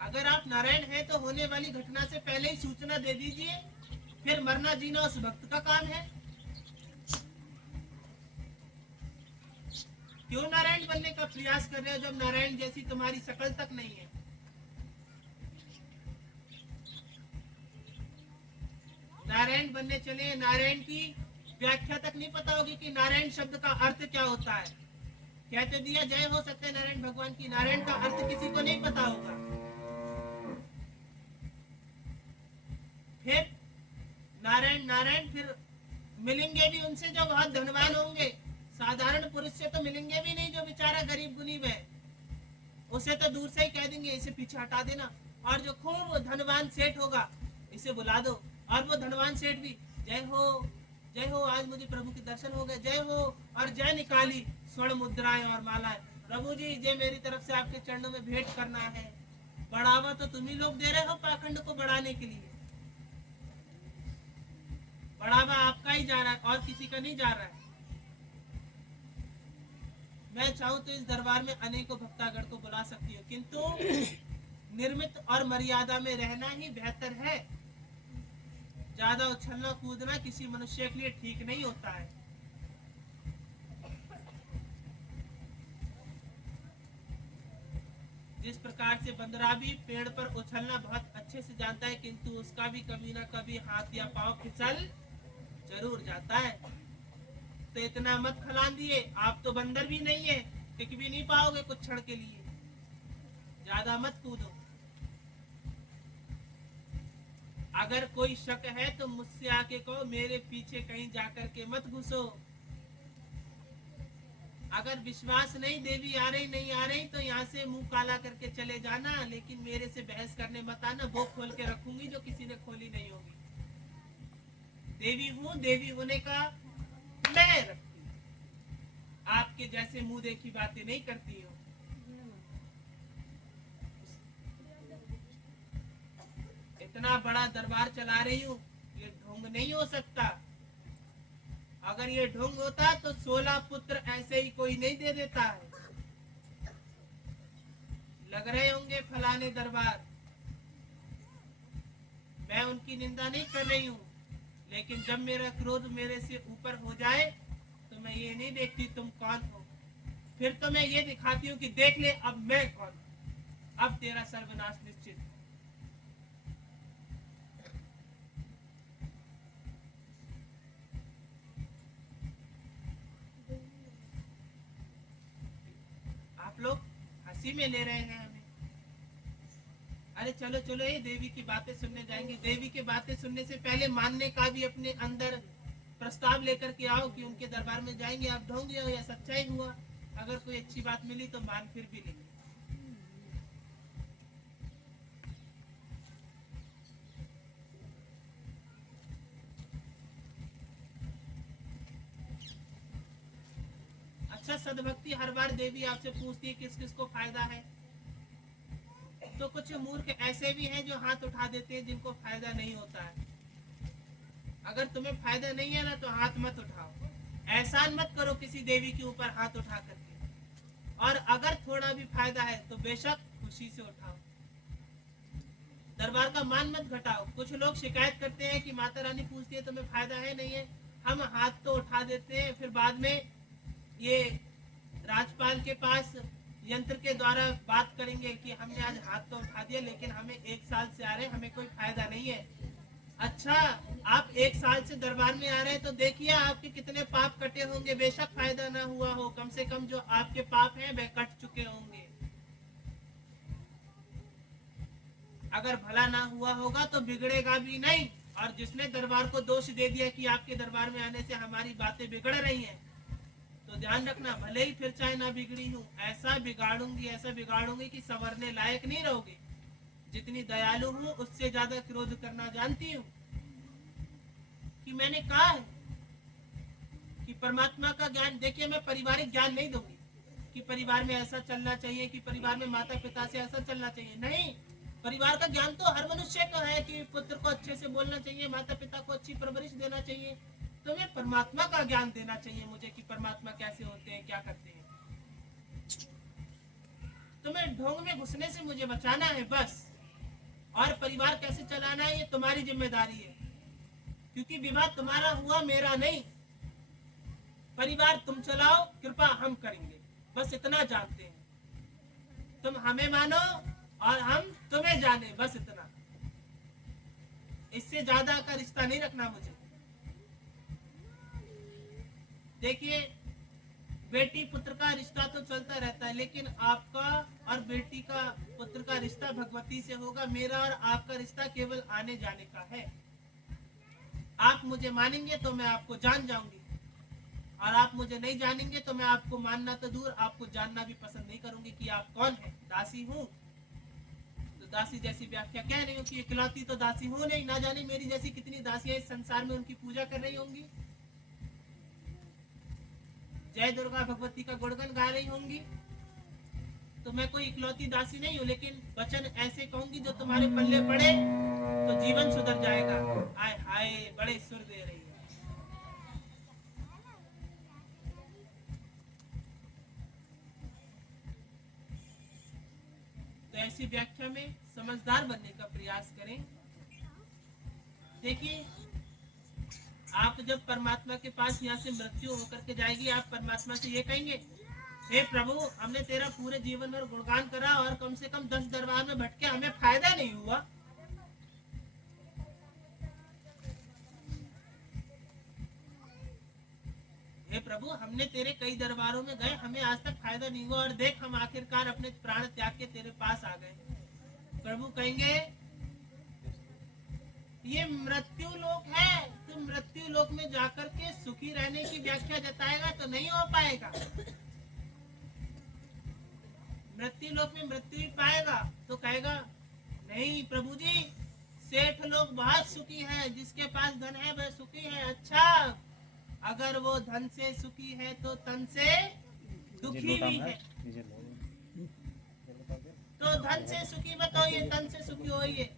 अगर आप नारायण हैं तो होने वाली घटना से पहले ही सूचना दे दीजिए, फिर मरना जीना उस भक्त का काम है। क्यों नारायण बनने का प्रयास कर रहे हो जब नारायण जैसी तुम्हारी शकल तक नहीं है? नारायण बनने चले, नारायण की व्याख्या तक नहीं पता होगी कि नारायण शब्द का अर्थ क्या होता है। कहते दिया जय हो सत्यनारायण भगवान की, नारायण का अर्थ किसी को नहीं पता होगा। फिर नारायण नारायण फिर मिलेंगे भी उनसे जो बहुत धनवान होंगे। साधारण पुरुष से तो मिलेंगे भी नहीं जो बेचारा गरीब गुनीब है। उसे तो दूर से ही कह देंगे इसे पीछे हटा देना। और जो खूब धनवान सेठ होगा, इसे बुला दो। और वो धनवान सेठ भी जय हो, जय हो, आज मुझे प्रभु के दर्शन हो गए, जय हो। और जय निकाली स्वर्ण मुद्राएं और मालाएं। प्रभु जी, जय मेरी तरफ से आपके चरणों में भेंट करना है। बढ़ावा तो तुम ही लोग दे रहे हो पाखंड को बढ़ाने के लिए। बढ़ावा आपका ही जा रहा है और किसी का नहीं जा रहा है। मैं चाहूं तो इस दरबार में अनेकों भक्तागण को बुला सकती हूँ, किंतु निर्मित और मर्यादा में रहना ही बेहतर है। ज्यादा उछलना कूदना किसी मनुष्य के लिए ठीक नहीं होता है। जिस प्रकार से बंदरा भी पेड़ पर उछलना बहुत अच्छे से जानता है, किंतु उसका भी कभी ना कभी हाथ या पांव फिसल जरूर जाता है। तो इतना मत खलान दिए, आप तो बंदर भी नहीं है, टिक भी नहीं पाओगे कुछ क्षण के लिए। ज्यादा मत कूदो। अगर कोई शक है तो मुझसे आके कहो, मेरे पीछे कहीं जाकर के मत घुसो। अगर विश्वास नहीं, देवी आ रही नहीं आ रही, तो यहाँ से मुंह काला करके चले जाना, लेकिन मेरे से बहस करने मत आना। वो खोल के रखूंगी जो किसी ने खोली नहीं होगी। देवी हूँ, देवी होने का मैं रखती हूँ। आपके जैसे मुंह देखी बातें नहीं करती हूँ। इतना बड़ा दरबार चला रही हूँ, ये ढोंग नहीं हो सकता। अगर ये ढोंग होता तो 16 पुत्र ऐसे ही कोई नहीं दे देता है। लग रहे होंगे फलाने दरबार, मैं उनकी निंदा नहीं कर रही हूँ, लेकिन जब मेरा क्रोध मेरे से ऊपर हो जाए तो मैं ये नहीं देखती तुम कौन हो। फिर तो मैं ये दिखाती हूँ कि देख ले अब मैं कौन हूँ, अब तेरा सर्वनाश निश्चित है। आप लोग हंसी में ले रहे हैं हमें। अरे चलो चलो, ये देवी की बातें सुनने जाएंगे। देवी की बातें सुनने से पहले मानने का भी अपने अंदर प्रस्ताव लेकर के आओ कि उनके दरबार में जाएंगे। आप ढोंग हो या सच्चाई हुआ, अगर कोई अच्छी बात मिली तो मान फिर भी लेंगे। अच्छा, सदभक्ति हर बार देवी आपसे पूछती है किस किस को फायदा है। तो कुछ मूर्ख ऐसे भी हैं जो हाथ उठा देते हैं जिनको फायदा नहीं होता है। अगर तुम्हें फायदा नहीं है ना तो हाथ मत उठाओ। एहसान मत करो किसी देवी के ऊपर हाथ उठा करके। और अगर थोड़ा भी फायदा है तो बेशक खुशी से उठाओ। दरबार का मान मत घटाओ। कुछ लोग शिकायत करते हैं कि माता रानी पूछती है तुम्हें फायदा है नहीं है, हम हाथ तो उठा देते हैं, फिर बाद में ये राजपाल के पास यंत्र के द्वारा बात करेंगे कि हमने आज हाथ तो उठा दिया लेकिन हमें 1 साल से आ रहे हैं, हमें कोई फायदा नहीं है। अच्छा, आप 1 साल से दरबार में आ रहे हैं तो देखिए आपके कितने पाप कटे होंगे। बेशक फायदा ना हुआ हो, कम से कम जो आपके पाप हैं वे कट चुके होंगे। अगर भला ना हुआ होगा तो बिगड़ेगा भी नहीं। और जिसने दरबार को दोष दे दिया कि आपके दरबार में आने से हमारी बातें बिगड़ रही हैं, तो ध्यान रखना, भले ही फिर चाहे ना बिगड़ी हूँ, ऐसा बिगाड़ूंगी कि संवरने लायक नहीं रहोगे। जितनी दयालु हूँ उससे ज्यादा क्रोध करना जानती हूँ। कि मैंने कहा है कि परमात्मा का ज्ञान, देखिए मैं पारिवारिक ज्ञान नहीं दूंगी कि परिवार में ऐसा चलना चाहिए, कि परिवार में माता पिता से ऐसा चलना चाहिए, नहीं। परिवार का ज्ञान तो हर मनुष्य को है कि पुत्र को अच्छे से बोलना चाहिए, माता पिता को अच्छी परवरिश देना चाहिए। तो मैं परमात्मा का ज्ञान देना चाहिए मुझे कि परमात्मा कैसे होते हैं, क्या करते हैं। तुम्हें ढोंग में घुसने से मुझे बचाना है बस। और परिवार कैसे चलाना है ये तुम्हारी जिम्मेदारी है, क्योंकि विवाह तुम्हारा हुआ, मेरा नहीं। परिवार तुम चलाओ, कृपा हम करेंगे, बस इतना जानते हैं। तुम हमें मानो और हम तुम्हें जाने, बस इतना। इससे ज्यादा का रिश्ता नहीं रखना मुझे। देखिए, बेटी पुत्र का रिश्ता तो चलता रहता है, लेकिन आपका और बेटी का पुत्र का रिश्ता भगवती से होगा। मेरा और आपका रिश्ता केवल आने जाने का है। आप मुझे मानेंगे तो मैं आपको जान जाऊंगी, और आप मुझे नहीं जानेंगे तो मैं आपको मानना तो दूर, आपको जानना भी पसंद नहीं करूंगी कि आप कौन है। दासी हूँ तो दासी जैसी व्याख्या कह रही हूँ कि इकलौती तो दासी हूँ नहीं, ना जाने मेरी जैसी कितनी दासियां इस संसार में उनकी पूजा कर रही होंगी, जय दुर्गा भगवती का गुणगान गा रही होंगी। तो मैं कोई इकलौती दासी नहीं हूँ, लेकिन वचन ऐसे कहूंगी जो तुम्हारे पल्ले पड़े तो जीवन सुधर जाएगा। हाय हाय, बड़े सुर दे रही है। तो ऐसी व्याख्या में समझदार बनने का प्रयास करें। देखिए, आप जब परमात्मा के पास यहाँ से मृत्यु होकर के जाएगी, आप परमात्मा से ये कहेंगे, हे प्रभु, हमने तेरा पूरे जीवन भर गुणगान करा और कम से कम 10 दरबार में भटके, हमें फायदा नहीं हुआ। हे प्रभु, हमने तेरे कई दरबारों में गए, हमें आज तक फायदा नहीं हुआ, और देख हम आखिरकार अपने प्राण त्याग के तेरे पास आ गए। प्रभु कहेंगे, ये मृत्यु लोक है, तुम मृत्यु लोक में जाकर के सुखी रहने की व्याख्या जताएगा तो नहीं हो पाएगा। मृत्यु लोक में मृत्यु ही पाएगा तो कहेगा, नहीं प्रभु जी, सेठ लोग बहुत सुखी है, जिसके पास धन है वह सुखी है। अच्छा, अगर वो धन से सुखी है तो तन से दुखी भी है। तो धन से सुखी मत होइए, तन से सुखी होइए।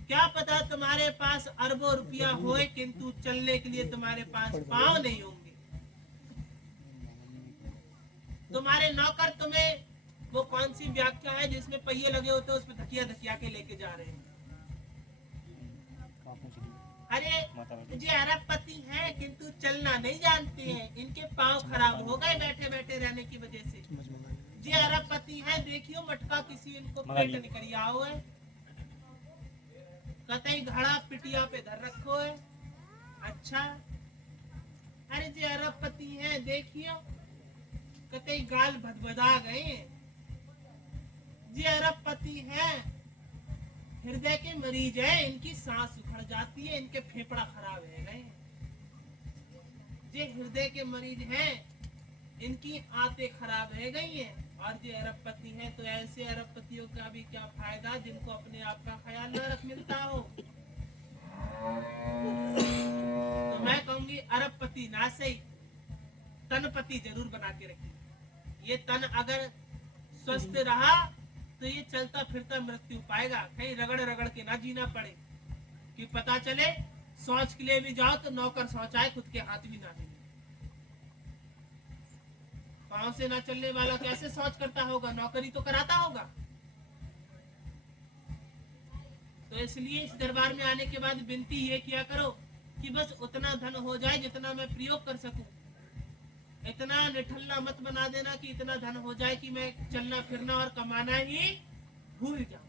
क्या पता तुम्हारे पास अरबों रुपया होए, किंतु चलने के लिए तुम्हारे पास पांव नहीं होंगे। तुम्हारे नौकर तुम्हें, वो कौन सी व्याख्या है जिसमें पहिए लगे होते हैं, उस पर धकिया धकिया के लेके जा रहे हैं। अरे जी, अरबपति हैं किंतु चलना नहीं जानते हैं, इनके पांव खराब हो गए बैठे बैठे रहने की वजह से। जी, अरबपति हैं, देखियो मटका किसी इनको पेट निकलिया हो है, कतई घड़ा पिटिया पे धर रखो है। अच्छा, अरे जी अरबपति हैं, देखियो कतई गाल भदभदा गए। जी अरबपति हैं, हृदय के मरीज है, इनकी सांस उखड़ जाती है, इनके फेफड़ा खराब है गए। जी हृदय के मरीज हैं, इनकी आंतें खराब रह गई हैं। और जो अरबपति हैं, तो ऐसे अरबपतियों का भी क्या फायदा जिनको अपने आप का ख्याल न रख मिलता हो। तो मैं कहूंगी, अरबपति ना सही, तनपति जरूर बना के रखिए। ये तन अगर स्वस्थ रहा तो ये चलता फिरता मृत्यु पाएगा, कहीं रगड़ रगड़ के ना जीना पड़े, कि पता चले शौच के लिए भी जाओ तो नौकर शौचाए, खुद के हाथ भी ना मिले। पांव से ना चलने वाला कैसे शौच करता होगा, नौकरी तो कराता होगा। तो इसलिए इस दरबार में आने के बाद विनती ये किया करो कि बस उतना धन हो जाए जितना मैं प्रयोग कर सकूं। इतना निठल्ला मत बना देना कि इतना धन हो जाए कि मैं चलना फिरना और कमाना ही भूल जाऊं।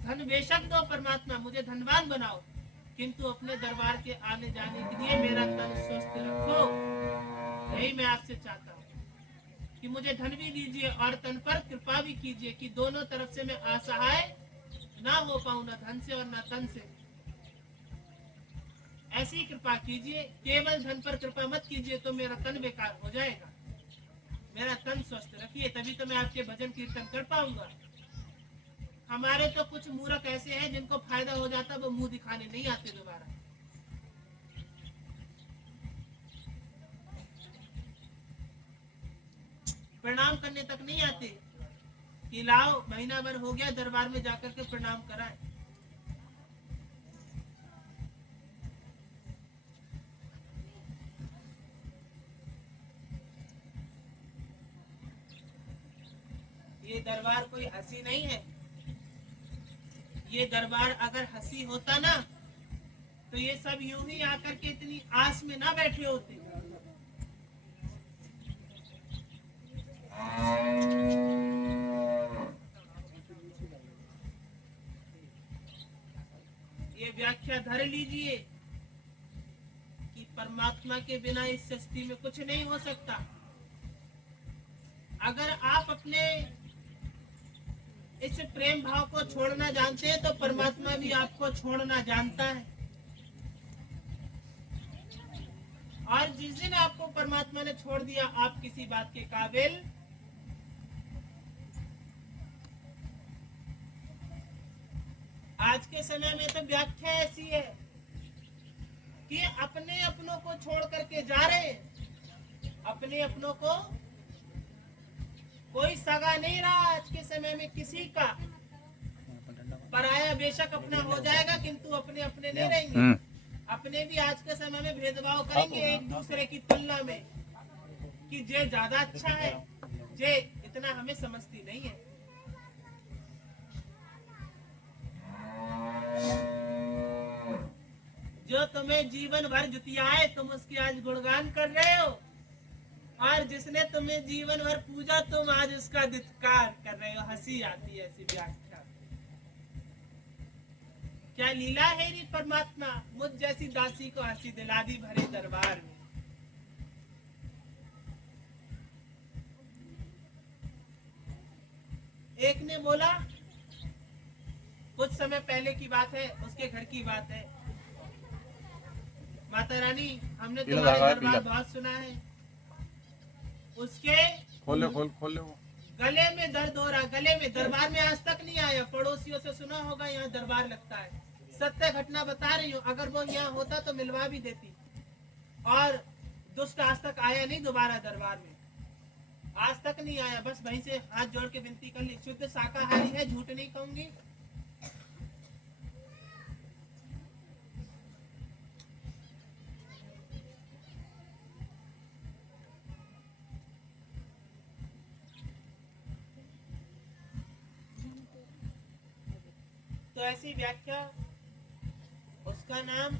धन बेशक दो परमात्मा, मुझे धनवान बनाओ, किंतु अपने दरबार के आने जाने के लिए मेरा तन स्वस्थ रखो। यही मैं आपसे चाहता हूँ कि मुझे धन भी दीजिए और तन पर कृपा भी कीजिए कि दोनों तरफ से मैं असहाय ना हो पाऊं, ना धन से और ना तन से। ऐसी कृपा कीजिए। केवल धन पर कृपा मत कीजिए तो मेरा तन बेकार हो जाएगा। मेरा तन स्वस्थ रखिए, तभी तो मैं आपके भजन कीर्तन कर पाऊंगा। हमारे तो कुछ मूर्ख ऐसे हैं जिनको फायदा हो जाता, वो मुंह दिखाने नहीं आते दोबारा। प्रणाम करने तक नहीं आते कि लाओ महीना भर हो गया दरबार में जाकर के प्रणाम कराए। ये दरबार कोई हंसी नहीं है। ये दरबार अगर हंसी होता ना तो ये सब यूं ही आकर के इतनी आस में ना बैठे होते। ये व्याख्या धर लीजिए कि परमात्मा के बिना इस सृष्टि में कुछ नहीं हो सकता। अगर आप अपने इस प्रेम भाव को छोड़ना जानते हैं तो परमात्मा भी आपको छोड़ना जानता है। और जिस दिन आपको परमात्मा ने छोड़ दिया, आप किसी बात के काबिल आज के समय में तो व्याख्या ऐसी है कि अपने अपनों को छोड़ करके जा रहे हैं। अपने अपनों को कोई सगा नहीं रहा आज के समय में किसी का। पराया बेशक अपना हो जाएगा किंतु अपने अपने नहीं रहेंगे। अपने भी आज के समय में भेदभाव करेंगे एक दूसरे की तुलना में कि जे ज्यादा अच्छा है, जे इतना हमें समझती नहीं है। जो तुम्हें जीवन भर जुतियाए तुम उसकी आज गुणगान कर रहे हो, और जिसने तुम्हें जीवन भर पूजा तुम आज उसका धिक्कार कर रहे हो। हंसी आती है ऐसी व्याख्या। क्या लीला है री परमात्मा, मुझ जैसी दासी को हंसी दिला दी भरे दरबार में। एक ने बोला, कुछ समय पहले की बात है, उसके घर की बात है, माता रानी हमने तुम्हारे दरबार बहुत सुना है। उसके खोले वो गले में दर्द हो रहा, गले में। दरबार में आज तक नहीं आया, पड़ोसियों से सुना होगा यहाँ दरबार लगता है। सत्य घटना बता रही हूँ, अगर वो यहाँ होता तो मिलवा भी देती। और दुष्ट आज तक आया नहीं दोबारा दरबार में, आज तक नहीं आया। बस वहीं से हाथ जोड़ के विनती कर ली। शुद्ध शाकाहारी है, झूठ नहीं कहूंगी। तो ऐसी व्याख्या, उसका नाम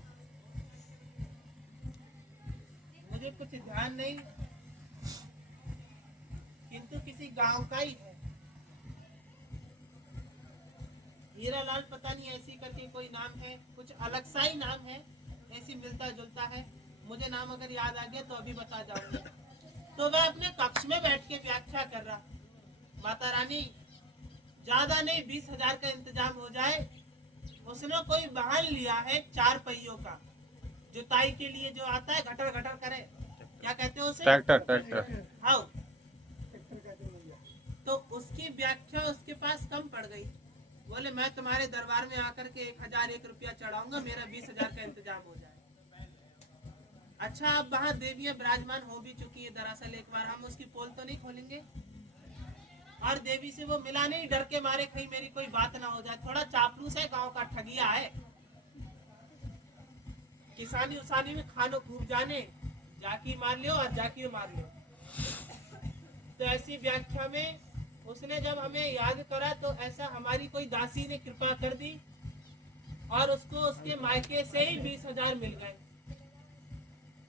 मुझे कुछ ध्यान नहीं, किंतु किसी गांव का ही है। हीरालाल पता नहीं ऐसी करके कोई नाम है, कुछ अलग सा ही नाम है, ऐसी मिलता जुलता है। मुझे नाम अगर याद आ गया तो अभी बता जाऊंगा। तो वह अपने कक्ष में बैठ के व्याख्या कर रहा। माता रानी ज्यादा नहीं 20,000 का इंतजाम हो जाए। उसने कोई वाहन लिया है 4 पहियों का, जुताई के लिए जो आता है, घटर घटर करे, क्या कहते हैं उसे? ट्रैक्टर। हाँ, तो उसकी व्याख्या उसके पास कम पड़ गई। बोले मैं तुम्हारे दरबार में आकर के 1,001 रुपया चढ़ाऊंगा, मेरा 20,000 का इंतजाम हो जाए। अच्छा, अब वहाँ देवियां विराजमान हो भी चुकी है। दरअसल एक बार हम उसकी पोल तो नहीं खोलेंगे, और देवी से वो मिला नहीं, डर के मारे कहीं मेरी कोई बात ना हो जाए। थोड़ा चापलूस है, गांव का ठगिया है, किसानी उसानी में खानो खूब जाने, जाकी मार लियो और जाकी मार लियो। तो ऐसी व्याख्या में उसने जब हमें याद करा तो ऐसा हमारी कोई दासी ने कृपा कर दी और उसको उसके मायके से ही 20,000 मिल गए।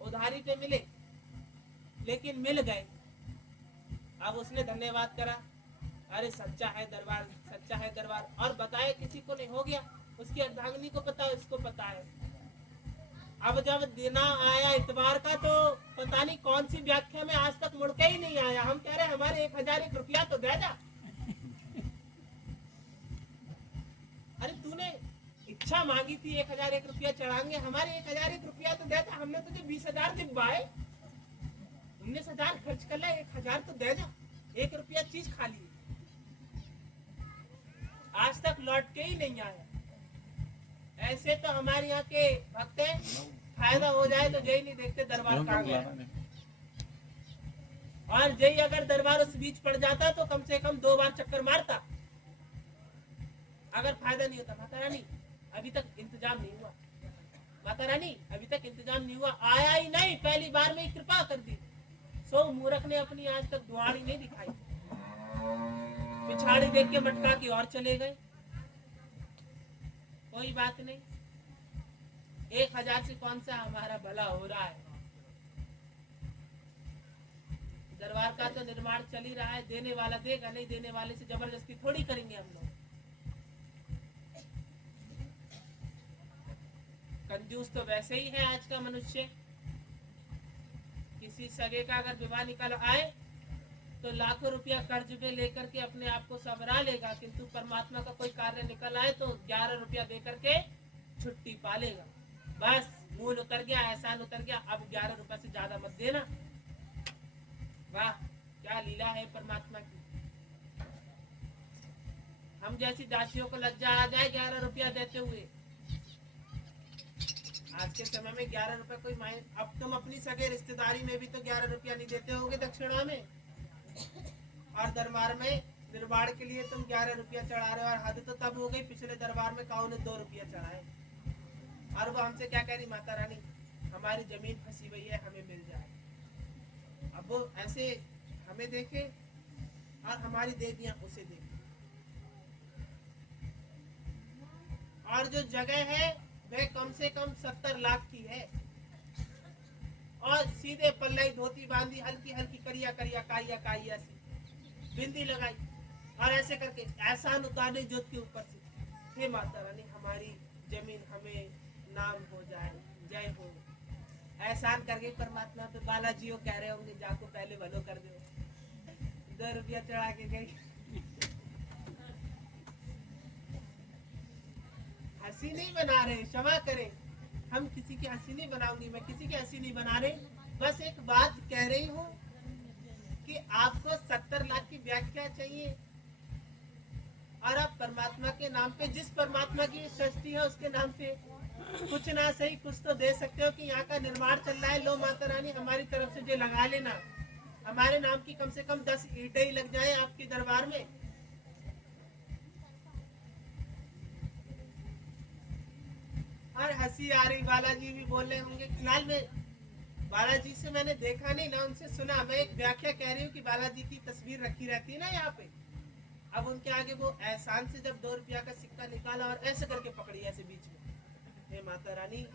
उधारी पे मिले लेकिन मिल गए। अब उसने धन्यवाद करा, अरे सच्चा है दरबार, सच्चा है दरबार। और बताया किसी को नहीं, हो गया। उसकी अर्धांगिनी को पता है, उसको पता है। अब जब दिन आया इतवार का तो पता नहीं कौन सी व्याख्या में आज तक मुड़ के ही नहीं आया। हम कह रहे हमारे 1,001 रुपया तो दे जा। अरे तूने इच्छा मांगी थी 1,001 रुपया चढ़ाएंगे, हमारे 1,001 रुपया तो दे जा। हमने तुझे 20,000 दिलवाए, 19,000 खर्च कर ले, 1,000 तो दे जा। 1 रुपया चीज खा ली, आज तक लौट के ही नहीं आया। ऐसे तो हमारे यहाँ के भक्त हैं, फायदा हो जाए तो जय नहीं देखते दरबार कहाँ गया। और जय अगर दरबार उस बीच पड़ जाता तो कम से कम 2 बार चक्कर मारता, अगर फायदा नहीं होता। माता रानी अभी तक इंतजाम नहीं हुआ, माता रानी अभी तक इंतजाम नहीं हुआ, आया ही नहीं, पहली बार में ही कृपा कर दी। सो मूर्ख ने अपनी आज तक दुआरी नहीं दिखाई, पिछाड़ी देख के मटका की और चले गए। कोई बात नहीं, 1,000 से कौन सा हमारा भला हो रहा है। दरबार का तो निर्माण चल ही रहा है, देने वाला देगा, नहीं देने वाले से जबरदस्ती थोड़ी करेंगे हम लोग। कंजूस तो वैसे ही है आज का मनुष्य। किसी सगे का अगर विवाह निकल आए तो लाखों रुपया कर्ज पे लेकर के अपने आप को संवरा लेगा, किंतु परमात्मा का कोई कार्य निकल आए तो 11 रुपया दे करके छुट्टी पा लेगा। बस मूल उतर गया, एहसान उतर गया, अब 11 रुपया से ज्यादा मत देना। वाह क्या लीला है परमात्मा की। हम जैसी दासियों को लज्जा आ जाए 11 रुपया देते हुए। आज के समय में 11 रुपया कोई मायने। अब तुम अपनी सगे रिश्तेदारी में भी तो 11 रुपया नहीं देते होगे दक्षिणा में, और दरबार में निर्वाण के लिए तुम 11 रुपया चढ़ा रहे हो। और हद तो तब हो गई, पिछले दरबार में काऊ ने 2 रुपया चढ़ाए और वो हमसे क्या कह रही, माता रानी हमारी जमीन फंसी हुई है, हमें मिल जाए। अब वो ऐसे हमें देखे और हमारी देवियां उसे देखे। और जो जगह है वह कम से कम 70 लाख की है, और सीधे पल्लई धोती बांधी, हल्की हल्की करिया करिया काइया काइया सी बिंदी लगाई, और ऐसे करके एहसान उतारने जोत के ऊपर से, हे माता रानी हमारी जमीन हमें नाम हो जाए, जय हो। एहसान करके परमात्मा तो बालाजी वो कह रहे होंगे जाको पहले भलो कर दो, 2 रुपया चढ़ा के गई। हंसी नहीं बना रहे, क्षमा करें, हम किसी की हंसी नहीं बनाऊंगी, मैं किसी की हंसी नहीं बना रही। बस एक बात कह रही हूँ कि आपको 70 लाख की व्याख्या चाहिए, और आप परमात्मा के नाम पे, जिस परमात्मा की सृष्टि है उसके नाम पे कुछ ना सही कुछ तो दे सकते हो कि यहाँ का निर्माण चल रहा है। लो माता रानी हमारी तरफ से जो लगा लेना, हमारे नाम की कम से कम 10 ईंटें ही लग जाए आपके दरबार में। और हंसी आ रही, बालाजी भी बोल रहे होंगे। फिलहाल में बालाजी से मैंने देखा नहीं ना उनसे सुना, मैं एक व्याख्या कह रही हूँ कि बालाजी की तस्वीर रखी रहती है ना यहाँ पे। अब उनके आगे वो एहसान से जब 2 रुपया का सिक्का निकाला और ऐसे करके पकड़ी ऐसे बीच में, हे माता रानी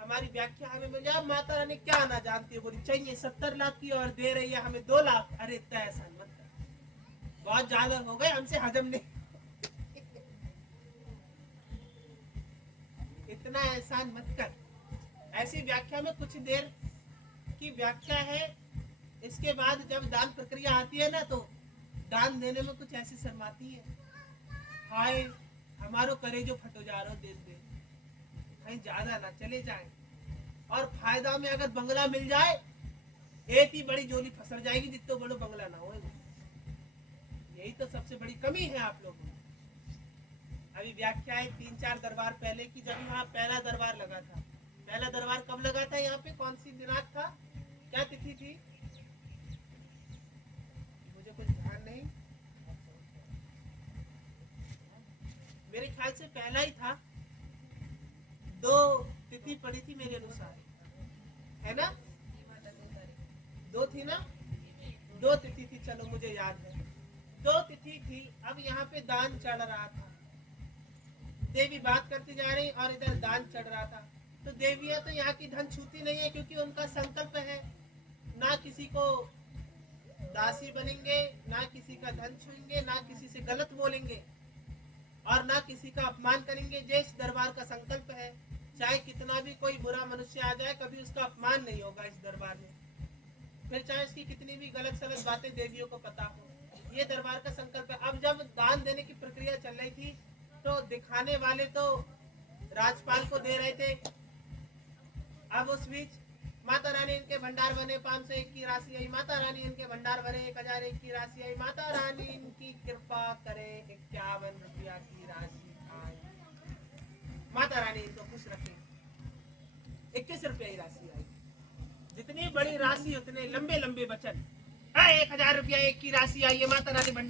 हमारी व्याख्या हमें मिल जाए। माता रानी क्या ना जानती है, बोली चाहिए 70 लाख की और दे रही है हमें 2 लाख। अरे इतना एहसान मत कर, बहुत ज्यादा हो गए, हमसे हजम नहीं। इतना एहसान मत कर। ऐसी व्याख्या में कुछ देर की व्याख्या है। इसके बाद जब दान प्रक्रिया आती है ना, तो दान देने में कुछ ऐसी शर्माती है, हाय हमारो करेजो फटो जा रहा हो, दे दे, कहीं ज्यादा ना चले जाए। और फायदा में अगर बंगला मिल जाए, एक ही बड़ी जोली फंस जाएगी, जितना बड़ो बंगला ना हो। यही तो सबसे बड़ी कमी है आप लोगों में। अभी व्याख्या है 3-4 दरबार पहले की, जब यहाँ पहला दरबार लगा था। पहला दरबार कब लगा था यहाँ पे, कौन सी दिनांक था, क्या तिथि थी, मुझे कुछ ध्यान नहीं। मेरे ख्याल से पहला ही था, 2 तिथि पड़ी थी मेरे अनुसार, है ना। थी ना, 2 तिथि थी, चलो मुझे याद है, 2 तिथि थी। अब यहाँ पे दान चढ़ रहा था, देवी बात करती जा रही और इधर दान चढ़ रहा था। तो देवियां तो यहाँ की धन छूती नहीं है, क्योंकि उनका संकल्प है ना किसी को दासी बनेंगे, ना किसी का धन छुएंगे, ना किसी से गलत बोलेंगे और ना किसी का अपमान करेंगे। जो इस दरबार का संकल्प है, चाहे कितना भी कोई बुरा मनुष्य आ जाए, कभी उसका अपमान नहीं होगा इस दरबार में, फिर चाहे उसकी कितनी भी गलत सलत बातें देवियों को पता हो। ये दरबार का संकल्प है। अब जब दान देने की प्रक्रिया चल रही थी, तो दिखाने वाले तो राजपाल को दे रहे थे। अब उस बीच माता रानी इनके भंडार बने, 501 की राशि आई, माता रानी इनके भंडार भरे, 1001 की राशि आई, माता रानी इनकी कृपा करे, 51 रुपया की राशि आई, माता रानी इनको खुश रखे, 21 रुपया की राशि आई। जितनी बड़ी राशि उतने लंबे लंबे वचन। 1000 रुपया एक की राशि आई है, माता रानी भंडार